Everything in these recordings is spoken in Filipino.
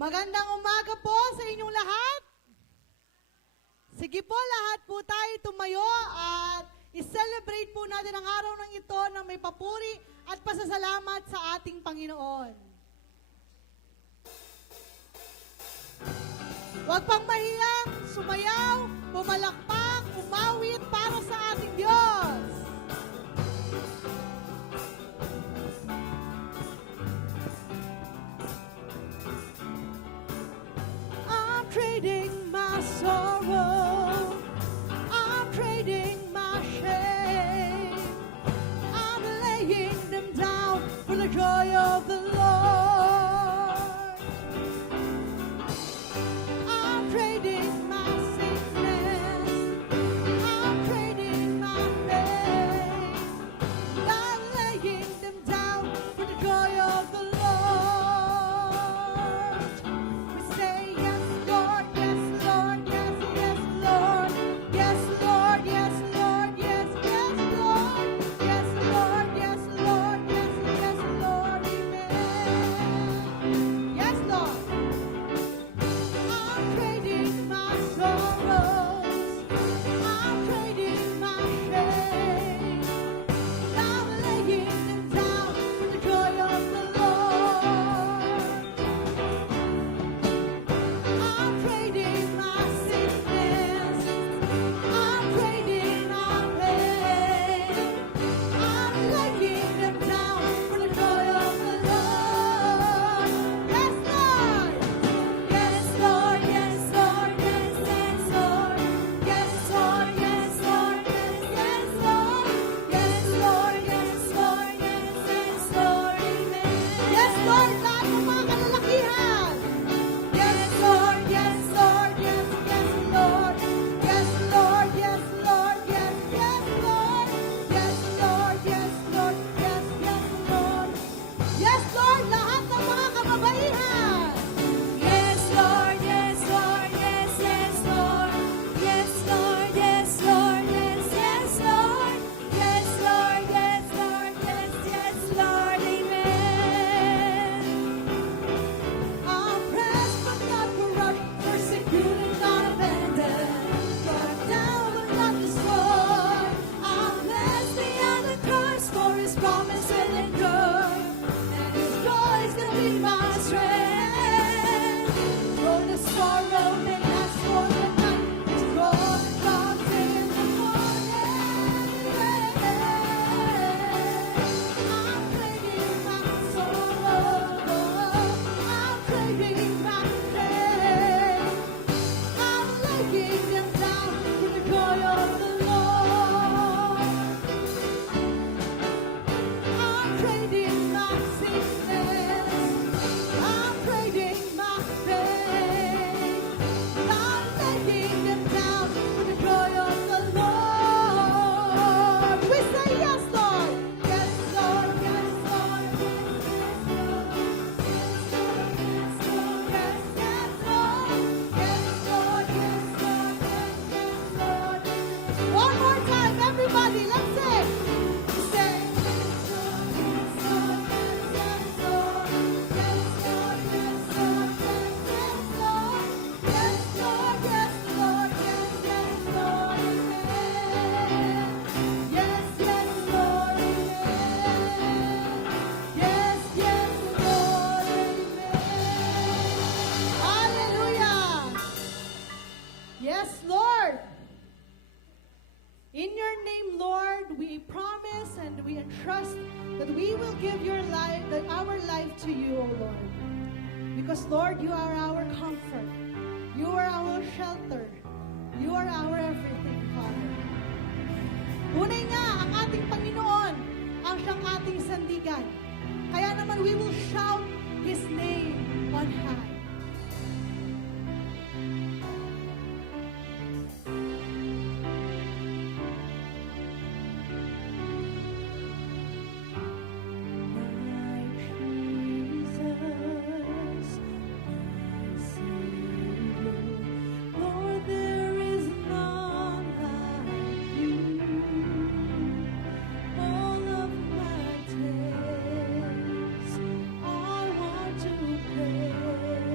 Magandang umaga po sa inyong lahat. Sige po, lahat po tayo tumayo at i-celebrate po natin ang araw ng ito na may papuri at pasasalamat sa ating Panginoon. Huwag pang mahiyang sumayaw, pumalakpak, umawit para sa ating Diyos. I'm trading my sorrow, I'm trading my shame, I'm laying them down for the joy of the Lord. I'm trading my sickness, I'm trading my pain, I'm laying them down for the joy of the Lord. We say yes, Lord, yes, Lord, yes, yes, Lord, yes, Lord, yes, Lord, yes, yes, Lord, yes, Lord, yes, Lord, yes, yes, Lord, amen. Yes, Lord. I'm trading my sorrows, I'm trading my shame, I'm laying them down for the joy of the Lord. I'm trading my sickness, I'm trading my pain, I'm laying them down for the joy of the Lord. Yes, Lord. Yes, Lord, yes, Lord, yes, yes, Lord. Yes, Lord, yes, Lord, yes, yes, Lord. Yes, Lord, yes, Lord, yes, yes, Lord, amen. Yes, Lord, lahat ng mga kalalakihan. Yes, Lord, yes, Lord, yes, yes, Lord. Yes, Lord, yes, Lord, yes, yes, Lord. Yes, Lord, yes, Lord, yes, yes, Lord. Yes, Lord, lahat ng mga kababaihan. Yes, Lord, yes, Lord, yes, yes, Lord. Yes, Lord, yes, Lord, yes, yes, Lord. Yes, Lord, yes, Lord, yes, yes, Lord, amen. I'm pressed but not crushed, persecuted, not abandoned, struck down but not destroyed. I'm blessed beyond the curse, for His promise will endure, and His joy is gonna be my strength. Though the sorrow may last for the night, His joy comes in the morning. I'm trading my sorrow, I'm trading my pain, I'm laying them down for the joy of the Lord. I'm trading my sickness, I'm trading my pain, I'm laying them down for the joy of the Lord. We say yes, Lord. Yes, Lord, yes, Lord, yes, Lord, yes, yes, Lord, yes, Lord, yes, Lord, yes, Lord. One more time, everybody, let's sing. We say yes, Lord, yes, Lord, yes, Lord, yes, Lord, yes, Lord, yes, Lord, yes, Lord, yes, yes, Lord, amen. Yes, yes, Lord, amen. Yes, yes, Lord, amen. Hallelujah. Yes, Lord. In your name, Lord, we promise and we entrust that we will give our life to you, O Lord. Because, Lord, you are our comfort. You are our shelter. You are our everything, Father. Tunay nga, ang ating Panginoon ang siyang ating sandigan. Kaya naman we will shout His name on high. My Jesus, my Savior, Lord, there is none like you. All of my days, I want to pray.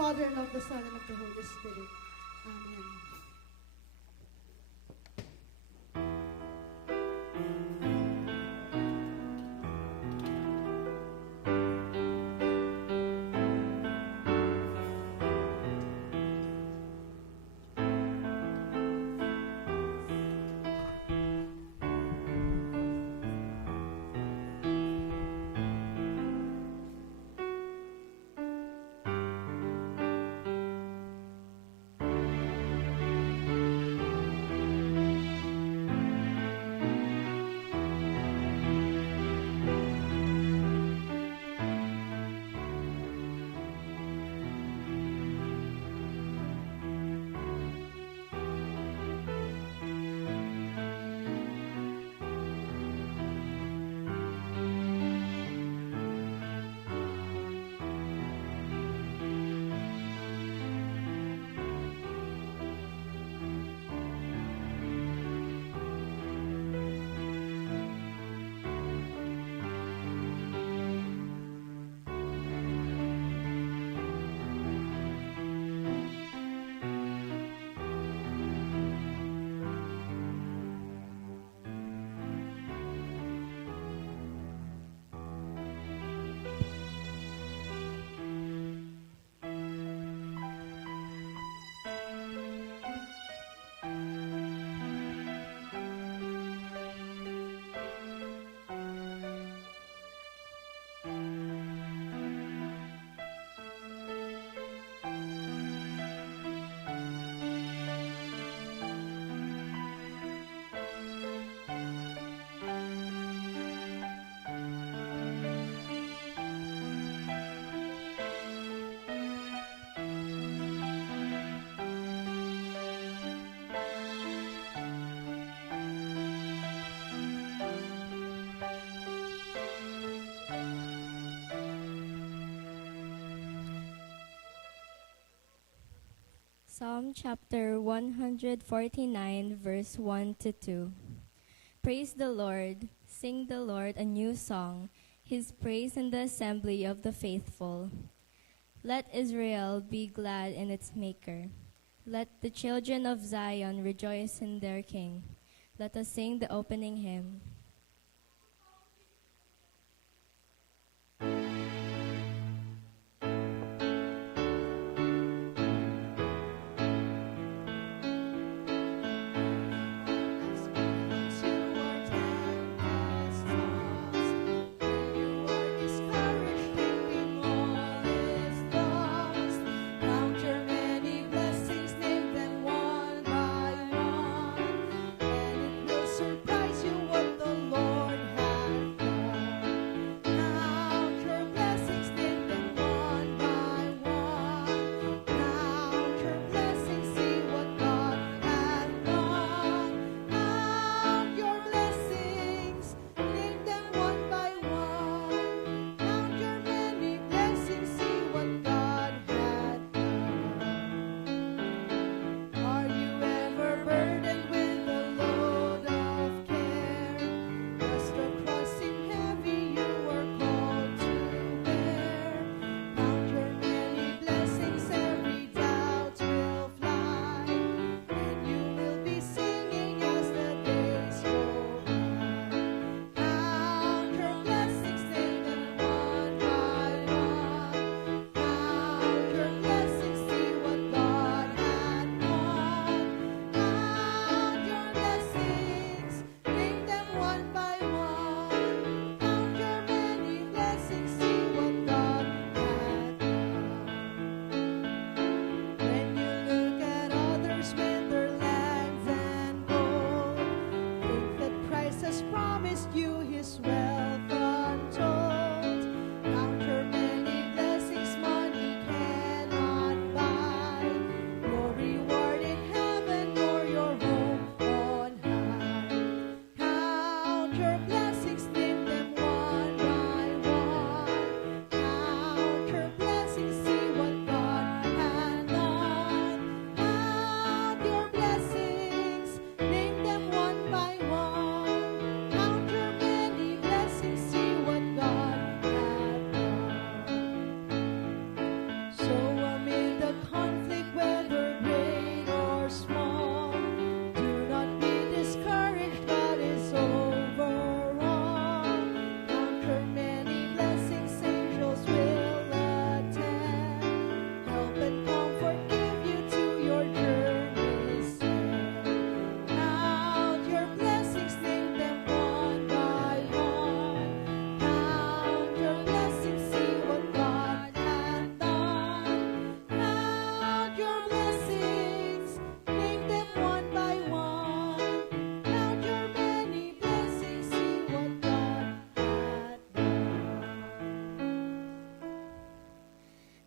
Father, and of the Son, and of the Holy Spirit. Amen. Psalm chapter 149, verse 1 to 2. Praise the Lord, sing the Lord a new song, his praise in the assembly of the faithful. Let Israel be glad in its maker. Let the children of Zion rejoice in their king. Let us sing the opening hymn. Surprise you what the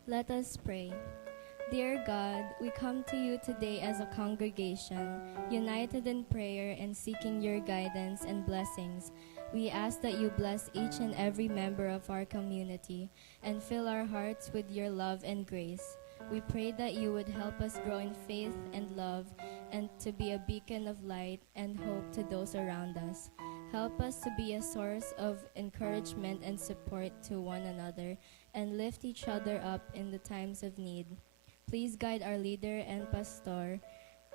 Let us pray. Dear God, we come to you today as a congregation, united in prayer and seeking your guidance and blessings. We ask that you bless each and every member of our community and fill our hearts with your love and grace. We pray that you would help us grow in faith and love and to be a beacon of light and hope to those around us. Help us to be a source of encouragement and support to one another and lift each other up in the times of need. Please guide our leader and pastor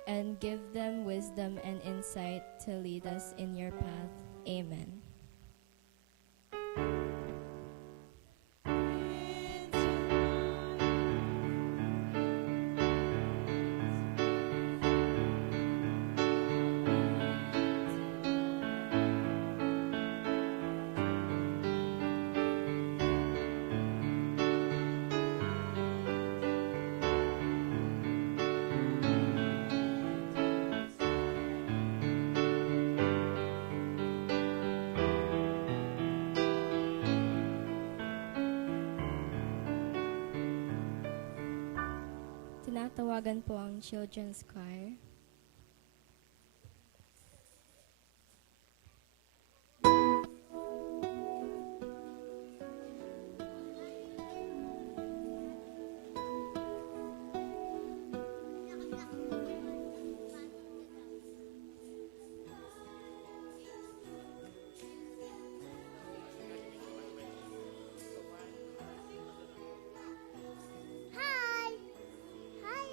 and give them wisdom and insight to lead us in your path. Amen. Tinatawagan po ang Children's Choir. Hi. Hi.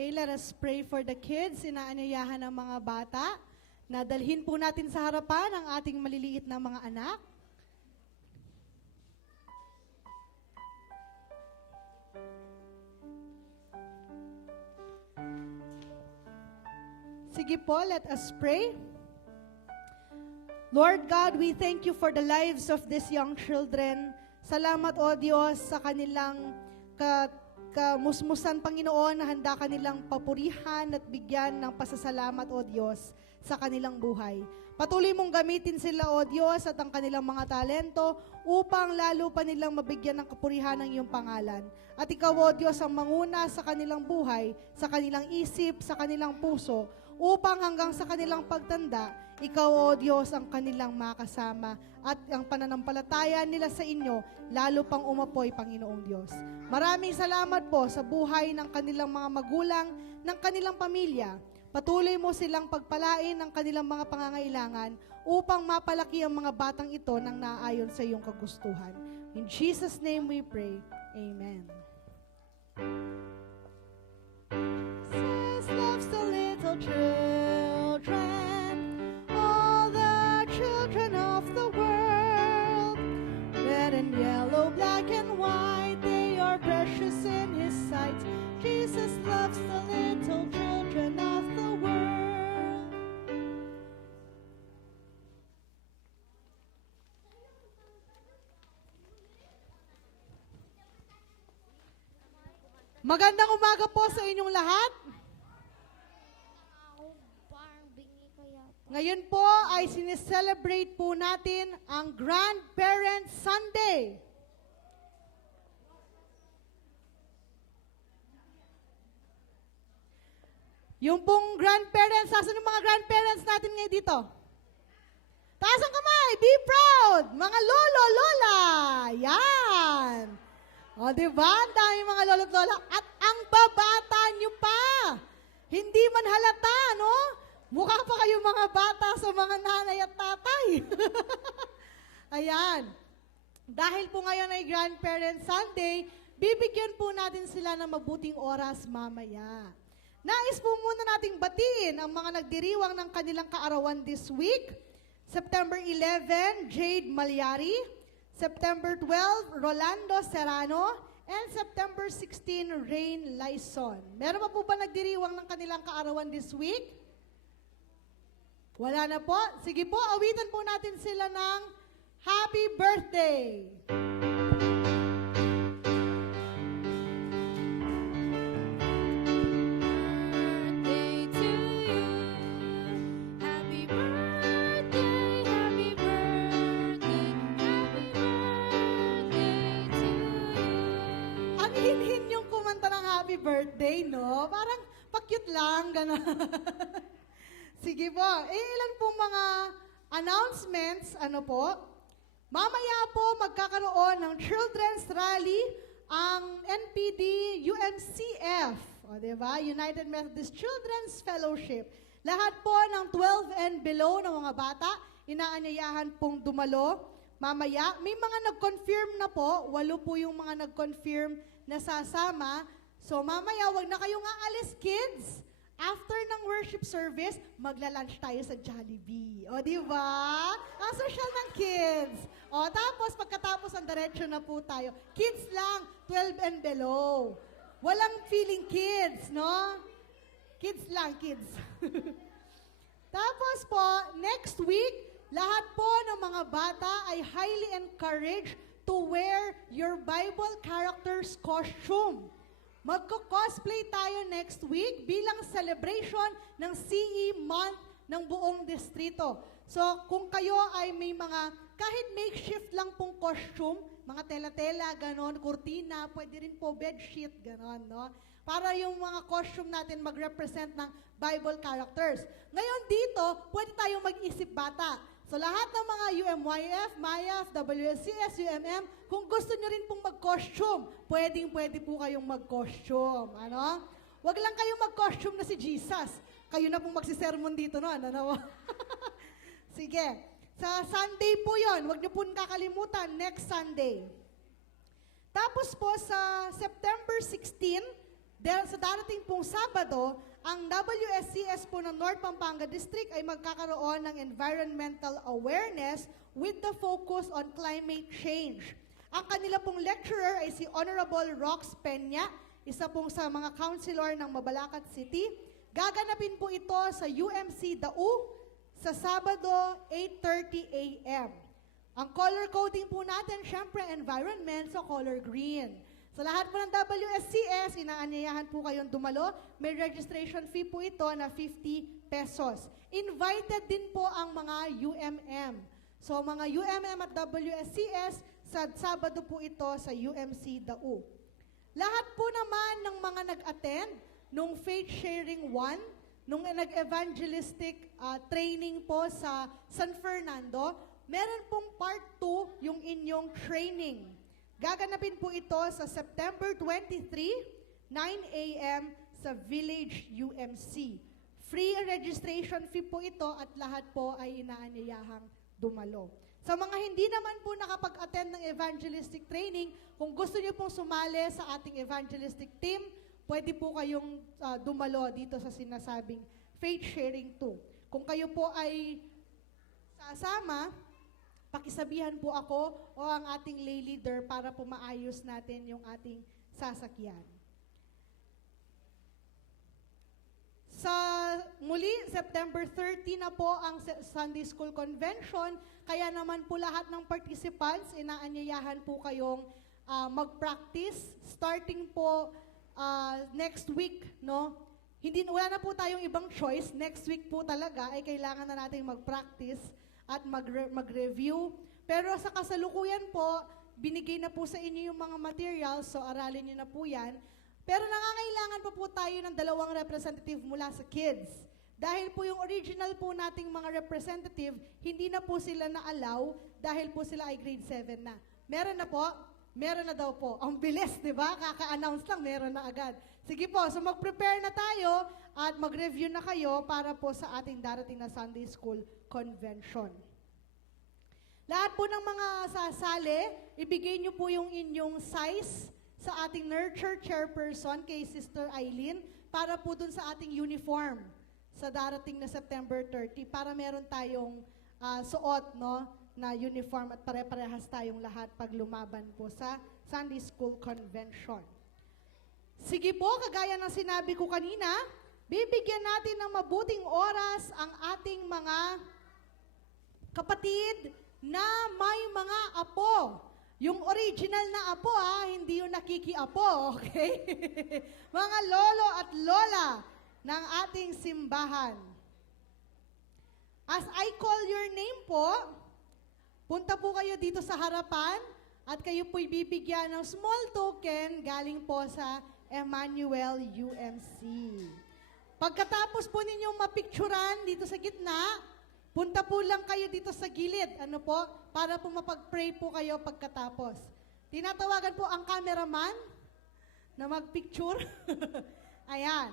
Okay, let us pray for the kids. Inaanyayahan ng mga bata na dalhin po natin sa harapan ang ating maliliit na mga anak. Sige po, let us pray. Lord God, we thank you for the lives of these young children. Salamat, O Diyos, sa kanilang kamusmusan, Panginoon, na handa kanilang papurihan at bigyan ng pasasalamat, O Diyos, sa kanilang buhay. Patuloy mong gamitin sila, O Diyos, at ang kanilang mga talento upang lalo pa nilang mabigyan ng kapurihan ng iyong pangalan. At ikaw, O Diyos, ang manguna sa kanilang buhay, sa kanilang isip, sa kanilang puso, upang hanggang sa kanilang pagtanda, ikaw, O Diyos, ang kanilang makasama at ang pananampalataya nila sa inyo, lalo pang umapoy, Panginoong Diyos. Maraming salamat po sa buhay ng kanilang mga magulang, ng kanilang pamilya. Patuloy mo silang pagpalain ng kanilang mga pangangailangan upang mapalaki ang mga batang ito ng naayon sa iyong kagustuhan. In Jesus' name we pray. Amen. Jesus loves the little children, all the children of the world. Red and yellow, black and white, they are precious in His sight. Jesus loves the little children of the world. Magandang umaga po sa inyong lahat. Ngayon po ay sineselebrate po natin ang Grandparents Sunday. Yung pong grandparents, asan yung mga grandparents natin ngayon dito? Taas ang kamay, be proud! Mga lolo, lola! Yan! O, diba? Ang dami mga lolo at lola. At ang babata nyo pa! Hindi man halata, no? Mukha pa kayo mga bata sa mga nanay at tatay. Ayan. Dahil po ngayon ay Grandparents Sunday, bibigyan po natin sila ng mabuting oras mamaya. Nais po muna nating batiin ang mga nagdiriwang ng kanilang kaarawan this week. September 11, Jade Malyari. September 12, Rolando Serrano. And September 16, Rain Lyson. Meron pa po ba nagdiriwang ng kanilang kaarawan this week? Wala na po? Sige po, awitan po natin sila ng Happy Birthday! Birthday, no? Parang pa-cute lang, gano'n. Sige po. Ilan po mga announcements, ano po? Mamaya po magkakaroon ng Children's Rally ang NPD UMCF, o diba? United Methodist Children's Fellowship. Lahat po ng 12 and below ng mga bata, inaanyayahan pong dumalo. Mamaya, may mga nag-confirm na po, 8 po yung mga nag-confirm na sasama. So mamaya, wag na kayong aalis, kids. After ng worship service, magla-lunch tayo sa Jollibee. O, di ba? Ang social ng kids. O, tapos pagkatapos, ang diretso na po tayo. Kids lang, 12 and below. Walang feeling kids, no? Kids lang, kids. Tapos po, next week, lahat po ng mga bata ay highly encouraged to wear your Bible characters costume. Magko-cosplay tayo next week bilang celebration ng CE month ng buong distrito. So, kung kayo ay may mga kahit makeshift lang pong costume, mga tela-tela, ganon, kurtina, pwede rin po bedsheet, ganon, no? Para yung mga costume natin mag-represent ng Bible characters. Ngayon dito, pwede tayong mag-isip bata. So lahat ng mga UMYF, MYF, WSCS, UMM, kung gusto nyo rin pong mag-costume, pwede po kayong mag-costume. Ano? Huwag lang kayong mag-costume na si Jesus. Kayo na pong magsisermon dito, no? Ano? Sige. Sa Sunday po yon, huwag nyo pong kakalimutan, next Sunday. Tapos po sa September 16, Sa darating pong Sabado, ang WSCS po ng North Pampanga District ay magkakaroon ng environmental awareness with the focus on climate change. Ang kanila pong lecturer ay si Honorable Rox Peña, isa pong sa mga councilor ng Mabalacat City. Gaganapin po ito sa UMC Dau sa Sabado, 8:30 a.m. Ang color coding po natin, syempre environment, so color green. Sa lahat po ng WSCS, inaanyayahan po kayong dumalo. May registration fee po ito na 50 pesos. Invited din po ang mga UMM. So mga UMM at WSCS, sa Sabado po ito sa UMC Dau. Lahat po naman ng mga nag-attend nung Faith Sharing 1, nung nag-evangelistic training po sa San Fernando, meron pong part 2 yung inyong training. Gaganapin po ito sa September 23, 9 a.m. sa Village UMC. Free registration fee po ito at lahat po ay inaanyayahang dumalo. Sa mga hindi naman po nakapag-attend ng evangelistic training, kung gusto niyo pong sumali sa ating evangelistic team, pwede po kayong dumalo dito sa sinasabing Faith Sharing 2. Kung kayo po ay sasama, pakisabihan po ako o ang ating lay leader para po maayos natin yung ating sasakyan. Sa muli, September 30 na po ang Sunday School Convention, kaya naman po lahat ng participants, inaanyayahan po kayong mag-practice, starting po next week, no? Wala na po tayong ibang choice, next week po talaga ay kailangan na natin mag-practice at mag-review. Pero sa kasalukuyan po, binigay na po sa inyo yung mga materials, so aralin niyo na po yan. Pero nangangailangan pa po tayo ng 2 representative mula sa kids. Dahil po yung original po nating mga representative, hindi na po sila na-allow dahil po sila ay grade 7 na. Meron na po? Meron na daw po. Ang bilis, di ba? Kaka-announce lang, meron na agad. Sige po, so mag-prepare na tayo at mag-review na kayo para po sa ating darating na Sunday School Convention. Lahat po ng mga sasali, ibigay niyo po yung inyong size sa ating nurture chairperson kay Sister Eileen para po dun sa ating uniform sa darating na September 30 para meron tayong suot, no, na uniform at pare-parehas tayong lahat pag lumaban po sa Sunday School Convention. Sige po, kagaya ng sinabi ko kanina, bibigyan natin ng mabuting oras ang ating mga kapatid na may mga apo. Yung original na apo hindi yung nakikiapo, okay? Mga lolo at lola ng ating simbahan. As I call your name po, punta po kayo dito sa harapan at kayo po'y bibigyan ng small token galing po sa Emmanuel UMC. Pagkatapos po ninyong mapicturan dito sa gitna, punta po lang kayo dito sa gilid, para po mapag-pray po kayo pagkatapos. Tinatawagan po ang cameraman na mag-picture. Ayan.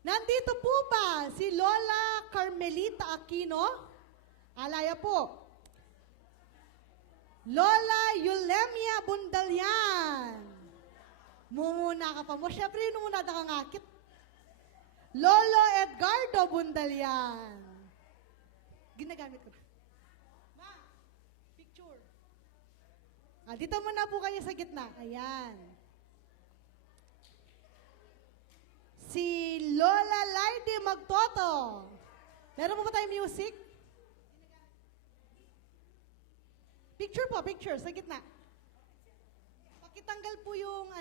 Nandito po ba si Lola Carmelita Aquino? Alaya po. Lola Yulemia Bundalian. Mumuna ka pa mo. Siyempre, yun muna nakangakit. Lolo Edgardo Bundalian. Ginagamit ko. Ma, picture. Dito muna po kayo sa gitna. Ayan. Si Lola Lady Magtoto. Meron po ba tayong music? Picture po, picture, sa gitna. Pakitanggal po yung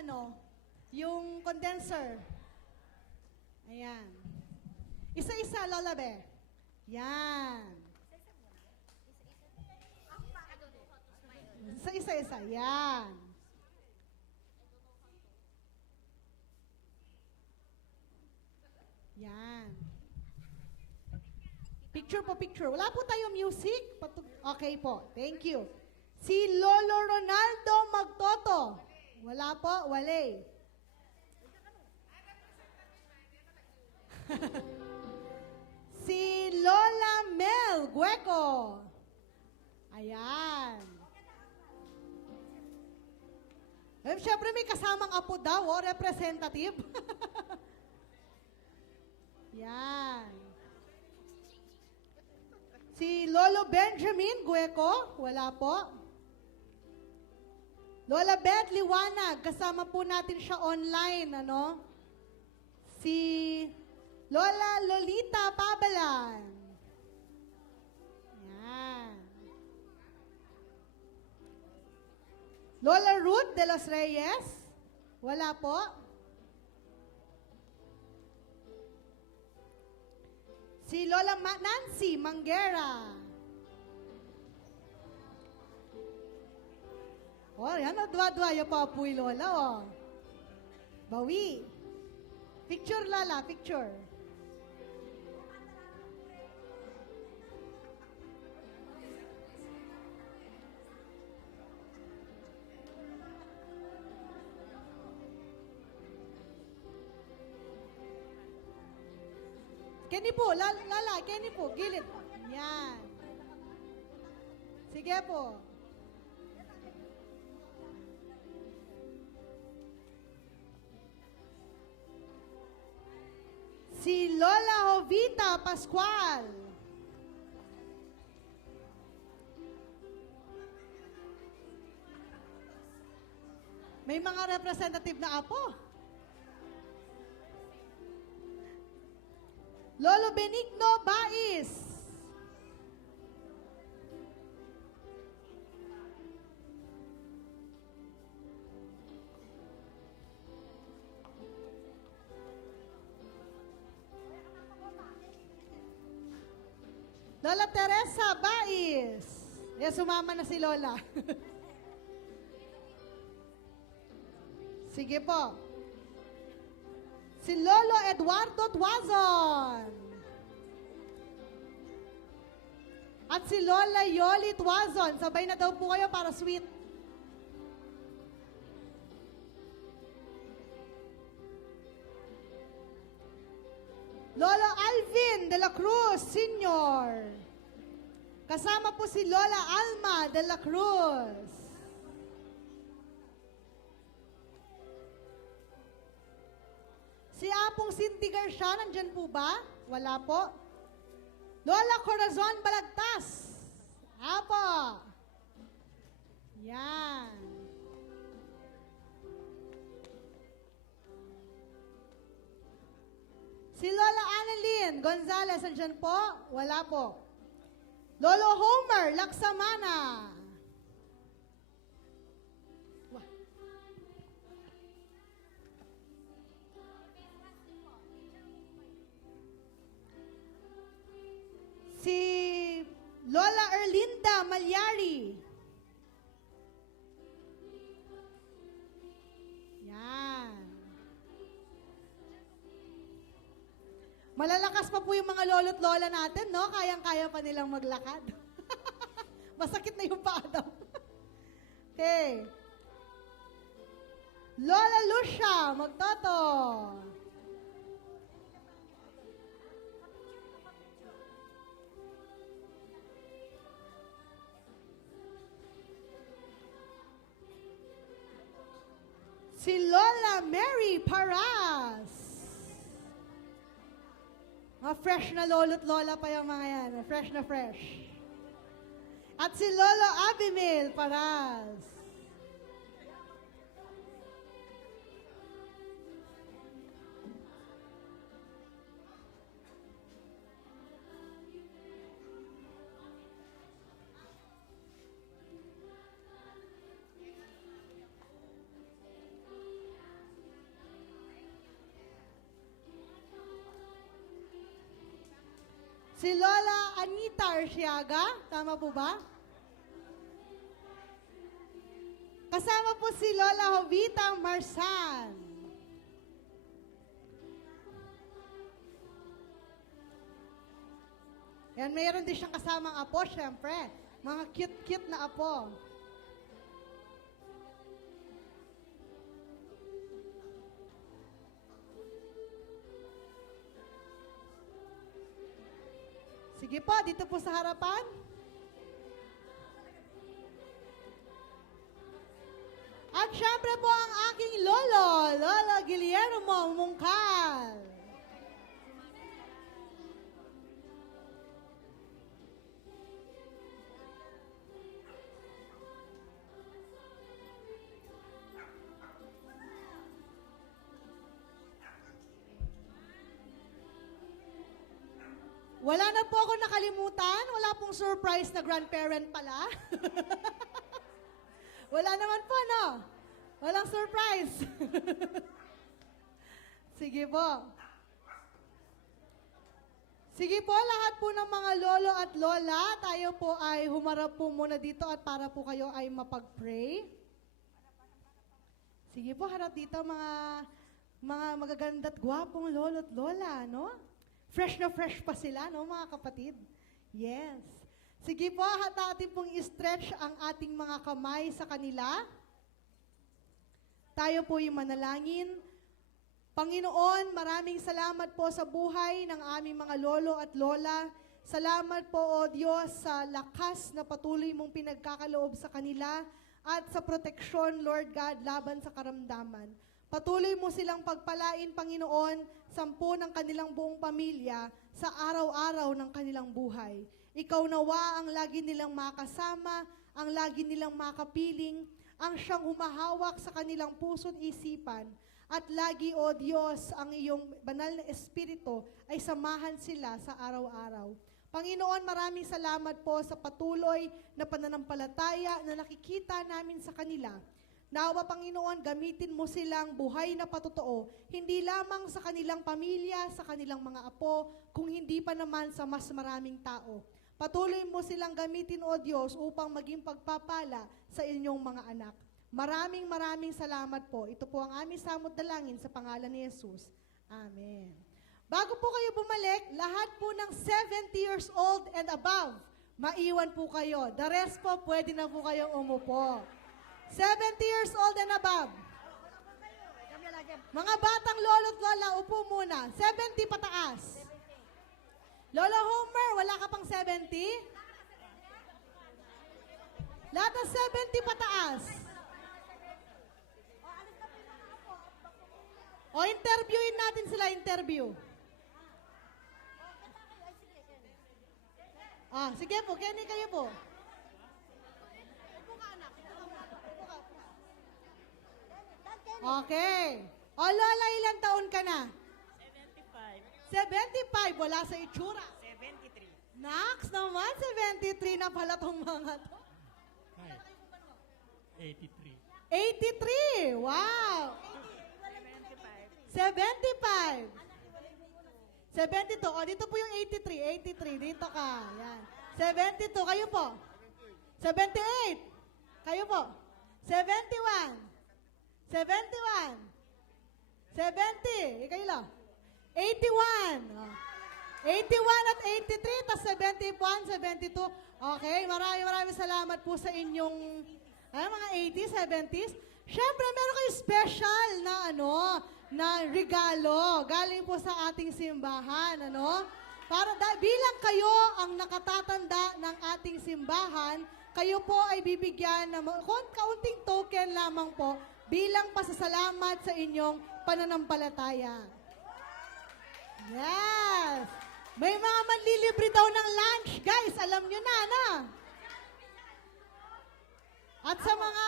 yung condenser. Ayan. Isa-isa, Lola Be. Yan. Isa-isa. Yan. Yan. Picture po, picture. Wala po tayong music. Okay po. Thank you. Si Lolo Ronaldo Magtoto. Wala po. Wale. Si Lola Mel Gueco. Ayan. Siyempre may kasamang apo daw, representative. Yan. Si Lolo Benjamin Gueco, wala po. Lola Beth Liwanag, kasama po natin siya online, ano? Si Lola Lolita Pabalan. Yan. Lola Ruth de los Reyes, wala po. Si Lola Nancy Manguera. Oh, yan o, dwa-dwa yung papuy, Lola, oh. Bawi. Picture, Lala, picture. Kenny po, Lala, Kenny po, gilid. Yan. Sige po. Si Lola Jovita Pascual. May mga representative na apo. Lolo Benigno Bais. Lola Teresa Bais. Yes, sumama na si Lola. Sige po. Si Lolo Eduardo Tuazon. At si Lola Yoli Tuazon. Sabay na daw po kayo para sweet. Lolo Alvin de la Cruz Sr. Kasama po si Lola Alma de la Cruz. Si Apong Cindy Garcia, nandyan po ba? Wala po. Lola Corazon Balagtas. Apo. Yan. Si Lola Annalyn Gonzalez, nandyan po? Wala po. Lolo Homer Laksamana. Si Lola Erlinda Malyari. Yan. Malalakas pa po yung mga lolo't lola natin, no? Kayang-kaya pa nilang maglakad. Masakit na yung paa daw. Okay. Lola Lucia Magtoto. Si Lola Mary Paras. Fresh na lolo't lola pa yung mga yan. Fresh na fresh. At si Lolo Abimel Paras. Si Lola Anita Arsiaga, tama po ba? Kasama po si Lola Jovita Marsan. Yan, mayroon din siyang kasamang apo, syempre. Mga cute-cute na apo. Sige po, dito po sa harapan. At syempre Siyempre po ang aking lolo, Lola Guillermo Mungkal. Wala na po ako nakalimutan. Wala pong surprise na grandparent pala. Wala naman po, no? Walang surprise. Sige po. Sige po, lahat po ng mga lolo at lola, tayo po ay humarap po muna dito at para po kayo ay mapag-pray. Sige po, harap dito mga magaganda at gwapong lolo at lola, no? Fresh na fresh pa sila, no, mga kapatid? Yes. Sige po, atin pong i-stretch ang ating mga kamay sa kanila. Tayo po yung manalangin. Panginoon, maraming salamat po sa buhay ng aming mga lolo at lola. Salamat po, O Diyos, sa lakas na patuloy mong pinagkakaloob sa kanila at sa proteksyon, Lord God, laban sa karamdaman. Patuloy mo silang pagpalain, Panginoon, 10 ng kanilang buong pamilya sa araw-araw ng kanilang buhay. Ikaw nawa ang lagi nilang makasama, ang lagi nilang makapiling, ang siyang humahawak sa kanilang puso't isipan. At lagi, O Diyos, ang iyong banal na espiritu ay samahan sila sa araw-araw. Panginoon, maraming salamat po sa patuloy na pananampalataya na nakikita namin sa kanila. Nawa, Panginoon, gamitin mo silang buhay na patotoo, hindi lamang sa kanilang pamilya, sa kanilang mga apo, kung hindi pa naman sa mas maraming tao. Patuloy mo silang gamitin, O Diyos, upang maging pagpapala sa inyong mga anak. Maraming salamat po. Ito po ang aming samot dalangin sa pangalan ni Jesus. Amen. Bago po kayo bumalik, lahat po ng 70 years old and above, maiwan po kayo. The rest po, pwede na po kayong umupo. 70 years old and above. Mga batang lolo't lola, upo muna. 70 pataas. Lolo Homer, wala ka pang 70? Lahat ng 70 pataas. O, interviewin natin sila, interview. Sige po, Kenny, kayo po. Okay. O, Lola, ilang taon ka na? 75. Wala sa itsura. 73. Nax naman, 73 na pala tong mga to. 83. 83. Wow. 75. 72. O, dito po yung 83. 83. Dito ka. Yan. 72. Kayo po. 78. Kayo po. 71. 71. 70. Ikaw lang. 81. 81 at 83, tas 71, 72. Okay, maraming salamat po sa inyong mga 80s, 70s. Siyempre, meron kayo special na na regalo galing po sa ating simbahan, Para bilang kayo ang nakatatanda ng ating simbahan, kayo po ay bibigyan ng kaunting token lamang po bilang pasasalamat sa inyong pananampalataya. Yes! May mga manlilibre daw ng lunch, guys. Alam nyo na. At sa mga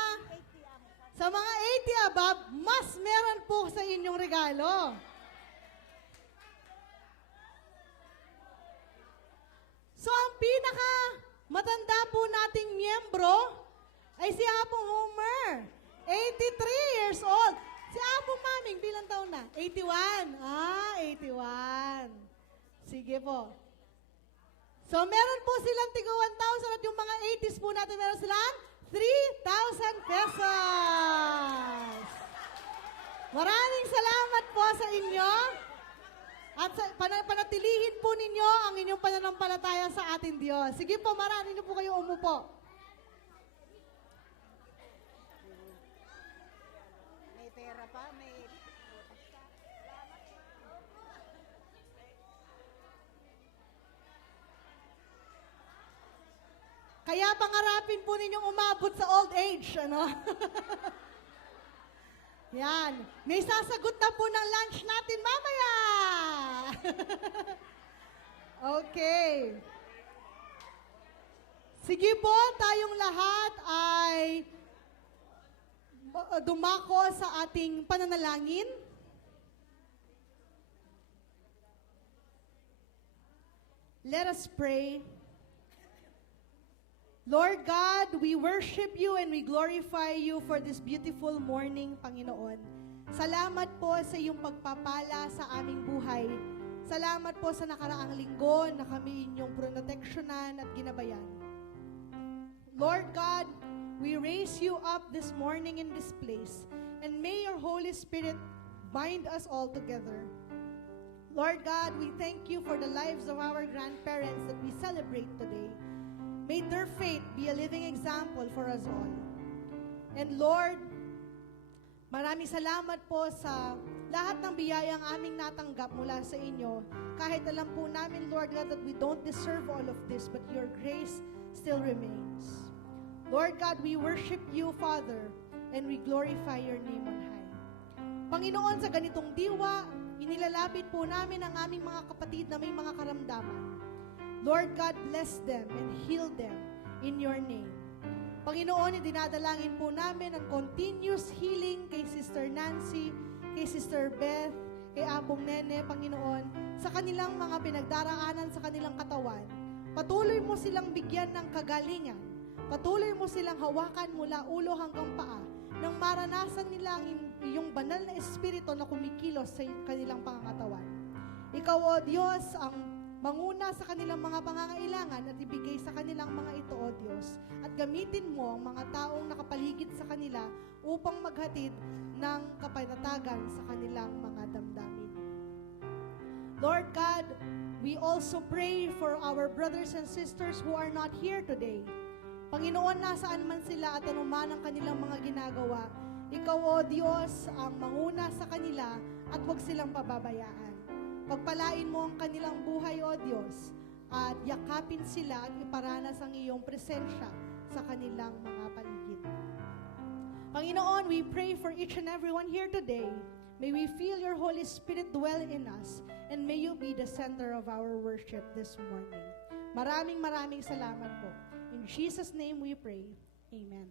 80 above, mas meron po sa inyong regalo. So, ang pinaka matanda po nating miyembro ay si Apong Homer. 83 years old. Si Apong Maming, bilang taon na? 81. 81. Sige po. So, meron po silang tigo 1,000 at yung mga 80s po natin meron silang 3,000 pesos. Maraming salamat po sa inyo. At panatilihin po ninyo ang inyong pananampalataya sa ating Diyos. Sige po, marami niyo po kayo umupo. May pera pa, may... Kaya pangarapin po ninyong umabot sa old age, Yan. May sasagot na po ng lunch natin mamaya. Okay. Sige po, tayong lahat ay dumako sa ating pananalangin. Let us pray. Lord God, we worship you and we glorify you for this beautiful morning, Panginoon. Salamat po sa iyong pagpapala sa aming buhay. Salamat po sa nakaraang linggo na kami inyong proteksyonan at ginabayan. Lord God, we raise you up this morning in this place, and may your Holy Spirit bind us all together. Lord God, we thank you for the lives of our grandparents that we celebrate today. May their faith be a living example for us all. And Lord, maraming salamat po sa lahat ng biyayang aming natanggap mula sa inyo. Kahit alam po namin, Lord God, that we don't deserve all of this, but your grace still remains. Lord God, we worship you, Father, and we glorify your name on high. Panginoon, sa ganitong diwa, inilalapit po namin ang aming mga kapatid na may mga karamdaman. Lord God, bless them and heal them in your name. Panginoon, dinadalangin po namin ang continuous healing kay Sister Nancy, kay Sister Beth, kay Apong Nene, Panginoon, sa kanilang mga pinagdaraanan sa kanilang katawan. Patuloy mo silang bigyan ng kagalingan. Patuloy mo silang hawakan mula ulo hanggang paa nang maranasan nila ang iyong banal na espiritu na kumikilos sa kanilang pangangatawan. Ikaw, O Diyos, ang manguna sa kanilang mga pangangailangan at ibigay sa kanilang mga ito, O Diyos. At gamitin mo ang mga taong nakapaligid sa kanila upang maghatid ng kapanatagan sa kanilang mga damdamin. Lord God, we also pray for our brothers and sisters who are not here today. Panginoon, nasaan man sila at anuman ang kanilang mga ginagawa, Ikaw, O Diyos, ang manguna sa kanila at huwag silang pababayaan. Pagpalain mo ang kanilang buhay, O Diyos, at yakapin sila at iparanas ang iyong presensya sa kanilang mga paligid. Panginoon, we pray for each and everyone here today. May we feel your Holy Spirit dwell in us, and may you be the center of our worship this morning. Maraming salamat po. In Jesus' name we pray. Amen.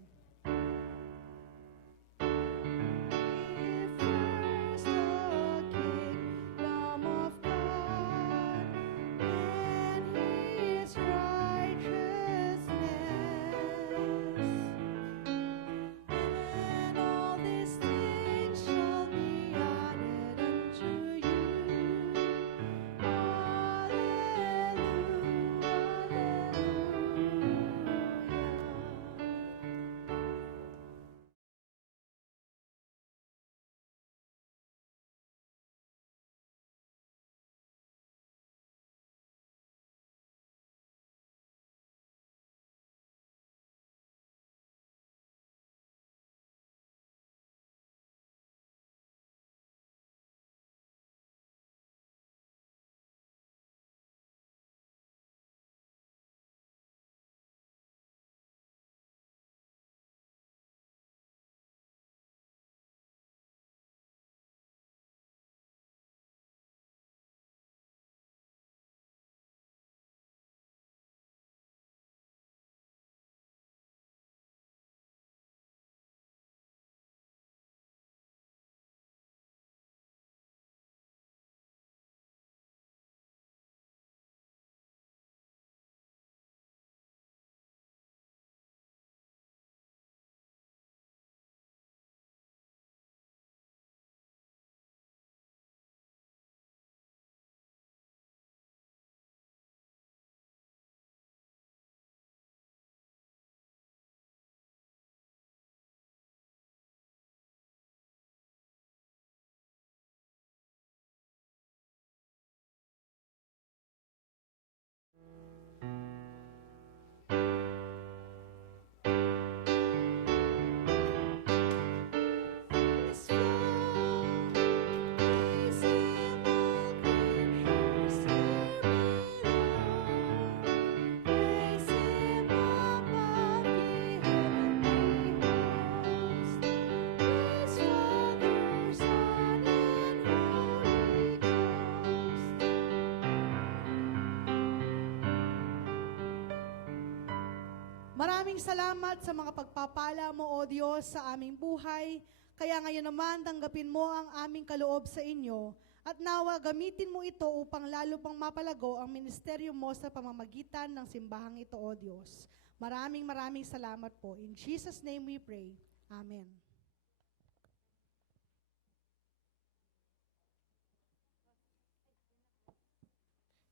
Maraming salamat sa mga pagpapala mo, O Diyos, sa aming buhay. Kaya ngayon naman, tanggapin mo ang aming kaloob sa inyo at nawa gamitin mo ito upang lalo pang mapalago ang ministeryo mo sa pamamagitan ng simbahang ito, O Diyos. Maraming salamat po. In Jesus' name we pray. Amen.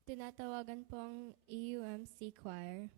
Tinatawagan po ang EUMC Choir.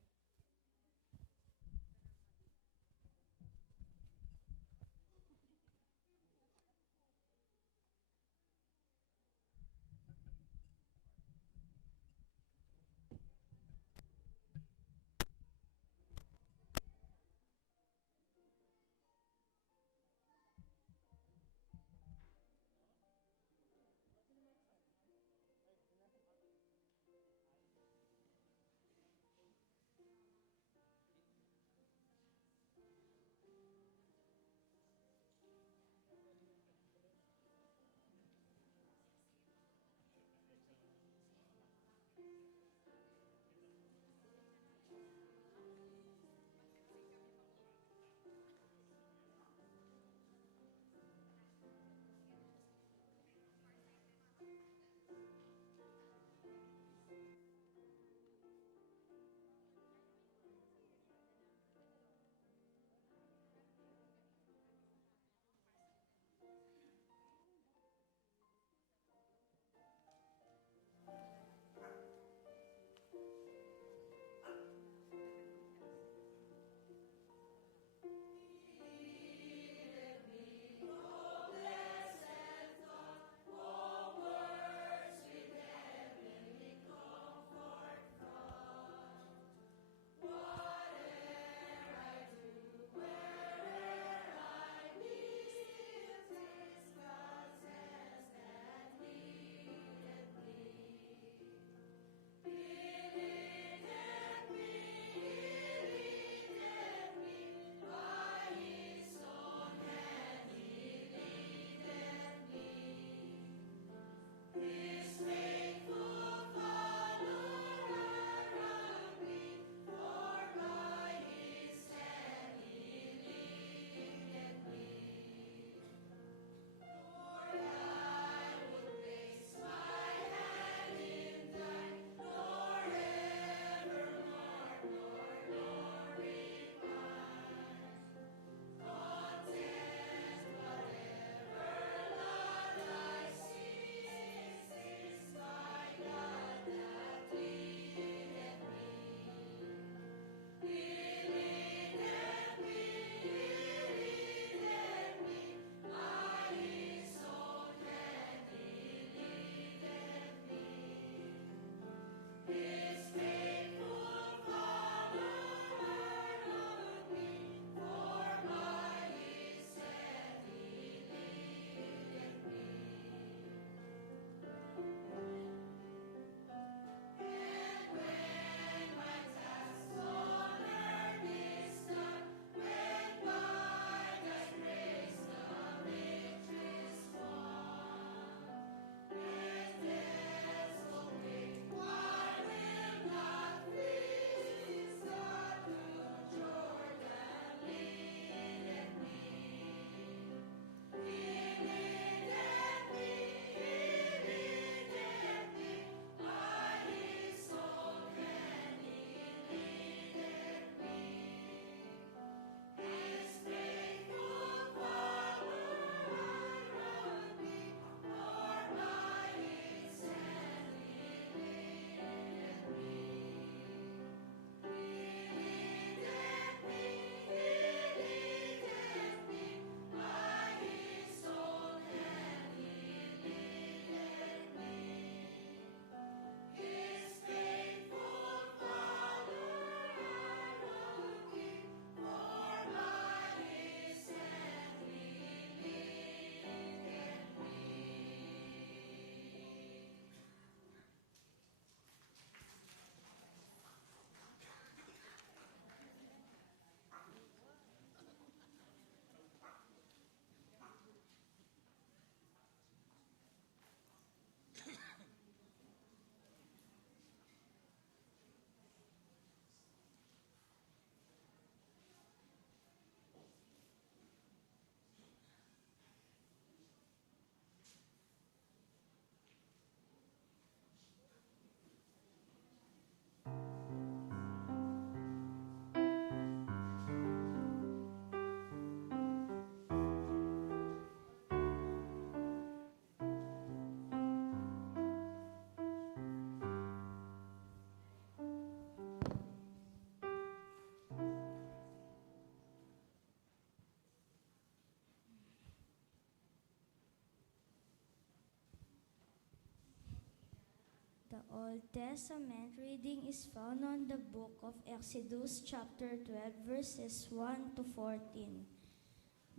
The Old Testament reading is found on the book of Exodus, chapter 12, verses 1 to 14.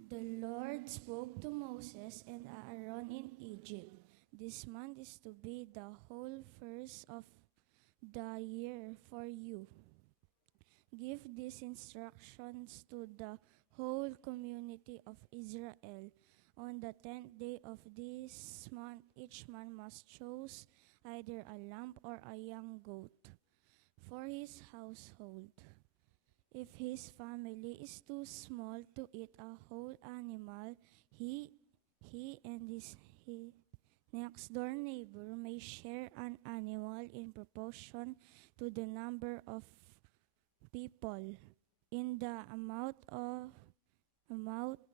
The Lord spoke to Moses and Aaron in Egypt. This month is to be the whole first of the year for you. Give these instructions to the whole community of Israel. On the 10th day of this month, each man must choose either a lamb or a young goat for his household. If his family is too small to eat a whole animal, he and his next door neighbor may share an animal in proportion to the number of people in the amount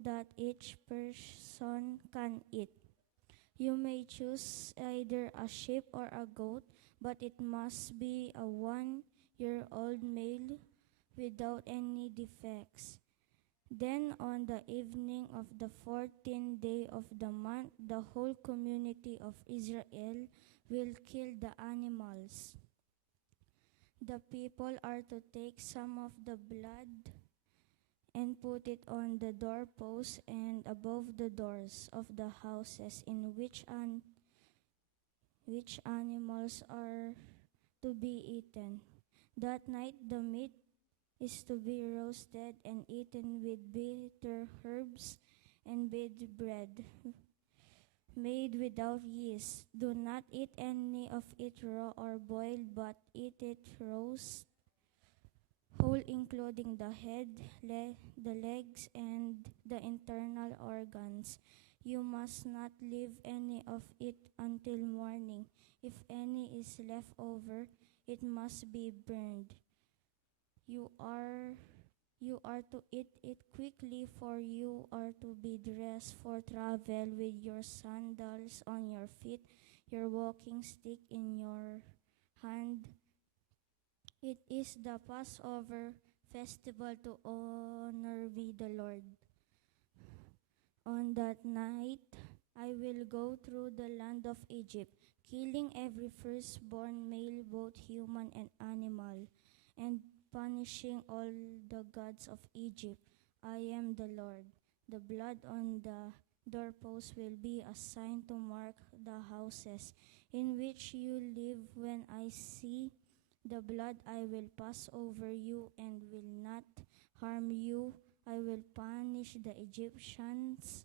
that each person can eat. You may choose either a sheep or a goat, but it must be a 1-year-old male without any defects. Then on the evening of the 14th day of the month, the whole community of Israel will kill the animals. The people are to take some of the blood and put it on the doorposts and above the doors of the houses in which animals are to be eaten. That night the meat is to be roasted and eaten with bitter herbs and with bread made without yeast. Do not eat any of it raw or boiled, but eat it roast whole, including the head, the legs, and the internal organs. You must not leave any of it until morning. If any is left over, it must be burned. You are to eat it quickly, for you are to be dressed for travel with your sandals on your feet, your walking stick in your hand. It is the Passover festival to honor me, the Lord. On that night, I will go through the land of Egypt, killing every firstborn male, both human and animal, and punishing all the gods of Egypt. I am the Lord. The blood on the doorpost will be a sign to mark the houses in which you live. When I see the blood, I will pass over you and will not harm you. I will punish the Egyptians.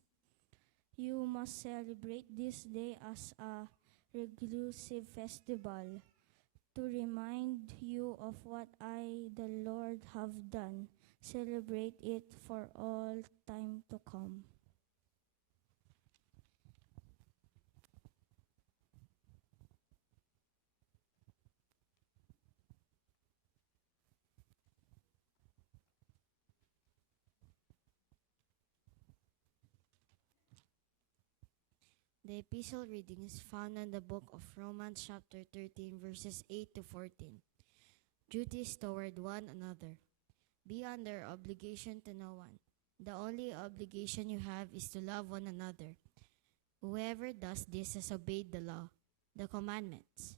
You must celebrate this day as a reclusive festival to remind you of what I, the Lord, have done. Celebrate it for all time to come. The epistle reading is found in the book of Romans chapter 13 verses 8 to 14. Duties toward one another. Be under obligation to no one. The only obligation you have is to love one another. Whoever does this has obeyed the law, the commandments.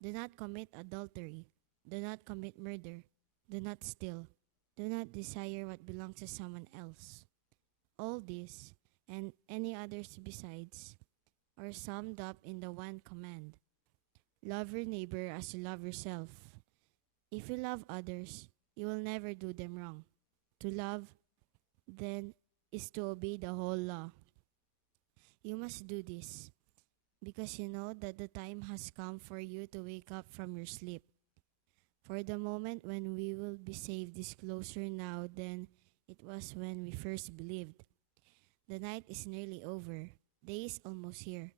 Do not commit adultery. Do not commit murder. Do not steal. Do not desire what belongs to someone else. All this, and any others besides, are summed up in the one command. Love your neighbor as you love yourself. If you love others, you will never do them wrong. To love, then, is to obey the whole law. You must do this because you know that the time has come for you to wake up from your sleep. For the moment when we will be saved is closer now than it was when we first believed. The night is nearly over. Day is almost here.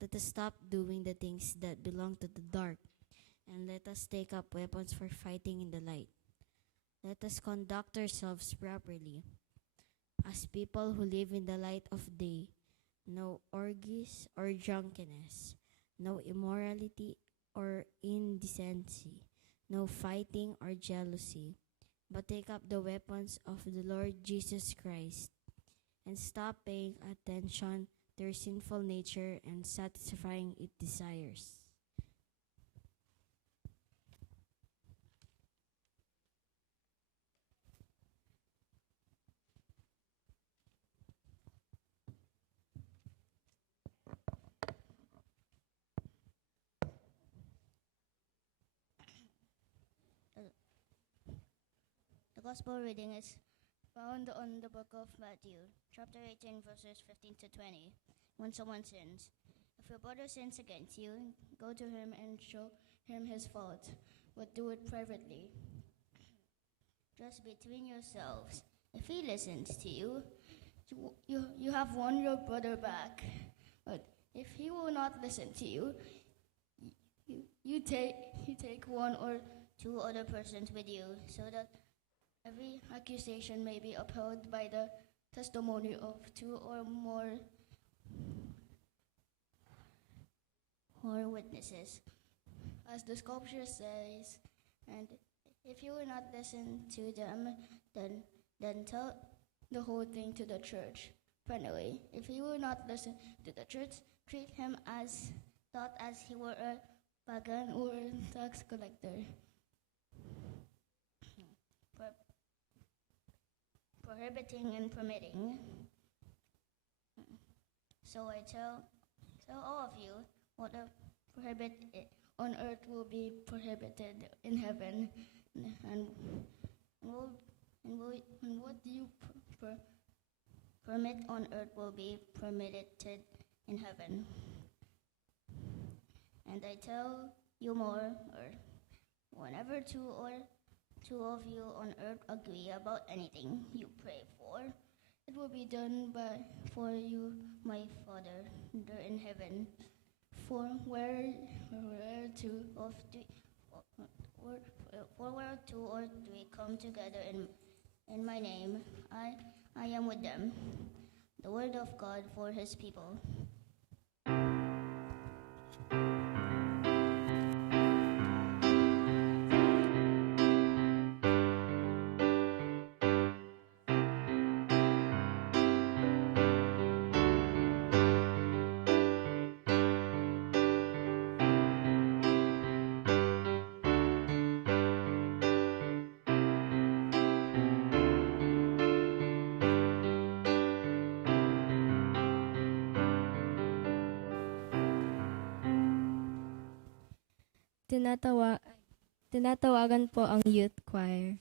Let us stop doing the things that belong to the dark, and let us take up weapons for fighting in the light. Let us conduct ourselves properly as people who live in the light of day. No orgies or drunkenness, no immorality or indecency, no fighting or jealousy, but take up the weapons of the Lord Jesus Christ and stop paying attention to your sinful nature and satisfying its desires. Gospel reading is found on the book of Matthew, chapter 18, verses 15 to 20. When someone sins, if your brother sins against you, go to him and show him his fault, but do it privately, just between yourselves. If he listens to you, you have won your brother back. But if he will not listen to you, you take one or two other persons with you, so that every accusation may be upheld by the testimony of two or more witnesses. As the scripture says, and if you will not listen to them, then tell the whole thing to the church. Finally, if he will not listen to the church, treat him as he were a pagan or a tax collector. Prohibiting and permitting. So I tell all of you, what prohibit on earth will be prohibited in heaven, and what you permit on earth will be permitted in heaven. And I tell you more, or whenever two of you on earth agree about anything you pray for, it will be done for you, my Father, there in heaven. For where two or three come together in my name, I am with them. The word of God for his people. Tinatawagan po ang youth choir.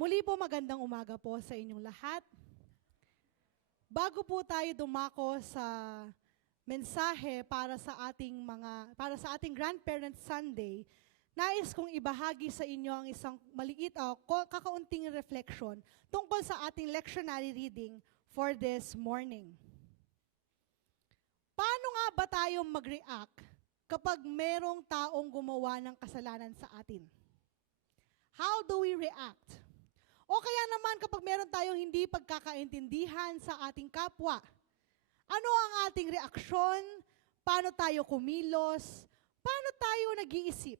Muli po magandang umaga po sa inyong lahat. Bago po tayo dumako sa mensahe para sa ating Grandparents Sunday, nais kong ibahagi sa inyo ang isang maliit kakaunting reflection tungkol sa ating lectionary reading for this morning. Paano nga ba tayo mag-react kapag merong taong gumawa ng kasalanan sa atin? How do we react? O kaya naman kapag meron tayong hindi pagkakaintindihan sa ating kapwa, ano ang ating reaksyon? Paano tayo kumilos? Paano tayo nag-iisip?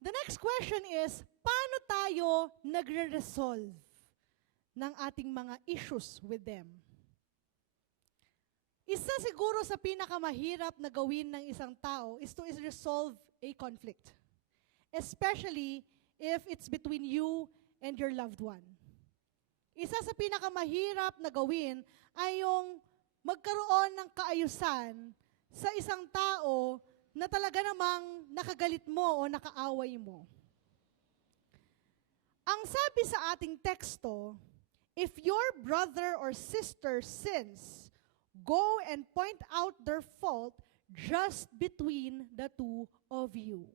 The next question is, paano tayo nagre-resolve ng ating mga issues with them? Isa siguro sa pinakamahirap na gawin ng isang tao is to resolve a conflict. Especially if it's between you and your loved one. Isa sa pinakamahirap na gawin ay yung magkaroon ng kaayusan sa isang tao na talaga namang nakagalit mo o nakaaway mo. Ang sabi sa ating teksto, if your brother or sister sins, go and point out their fault just between the two of you.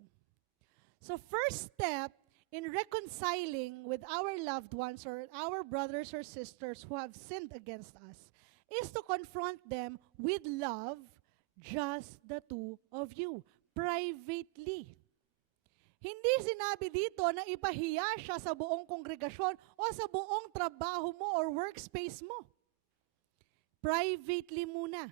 So first step in reconciling with our loved ones or our brothers or sisters who have sinned against us is to confront them with love, just the two of you, privately. Hindi sinabi dito na ipahiya siya sa buong kongregasyon o sa buong trabaho mo or workspace mo. Privately muna.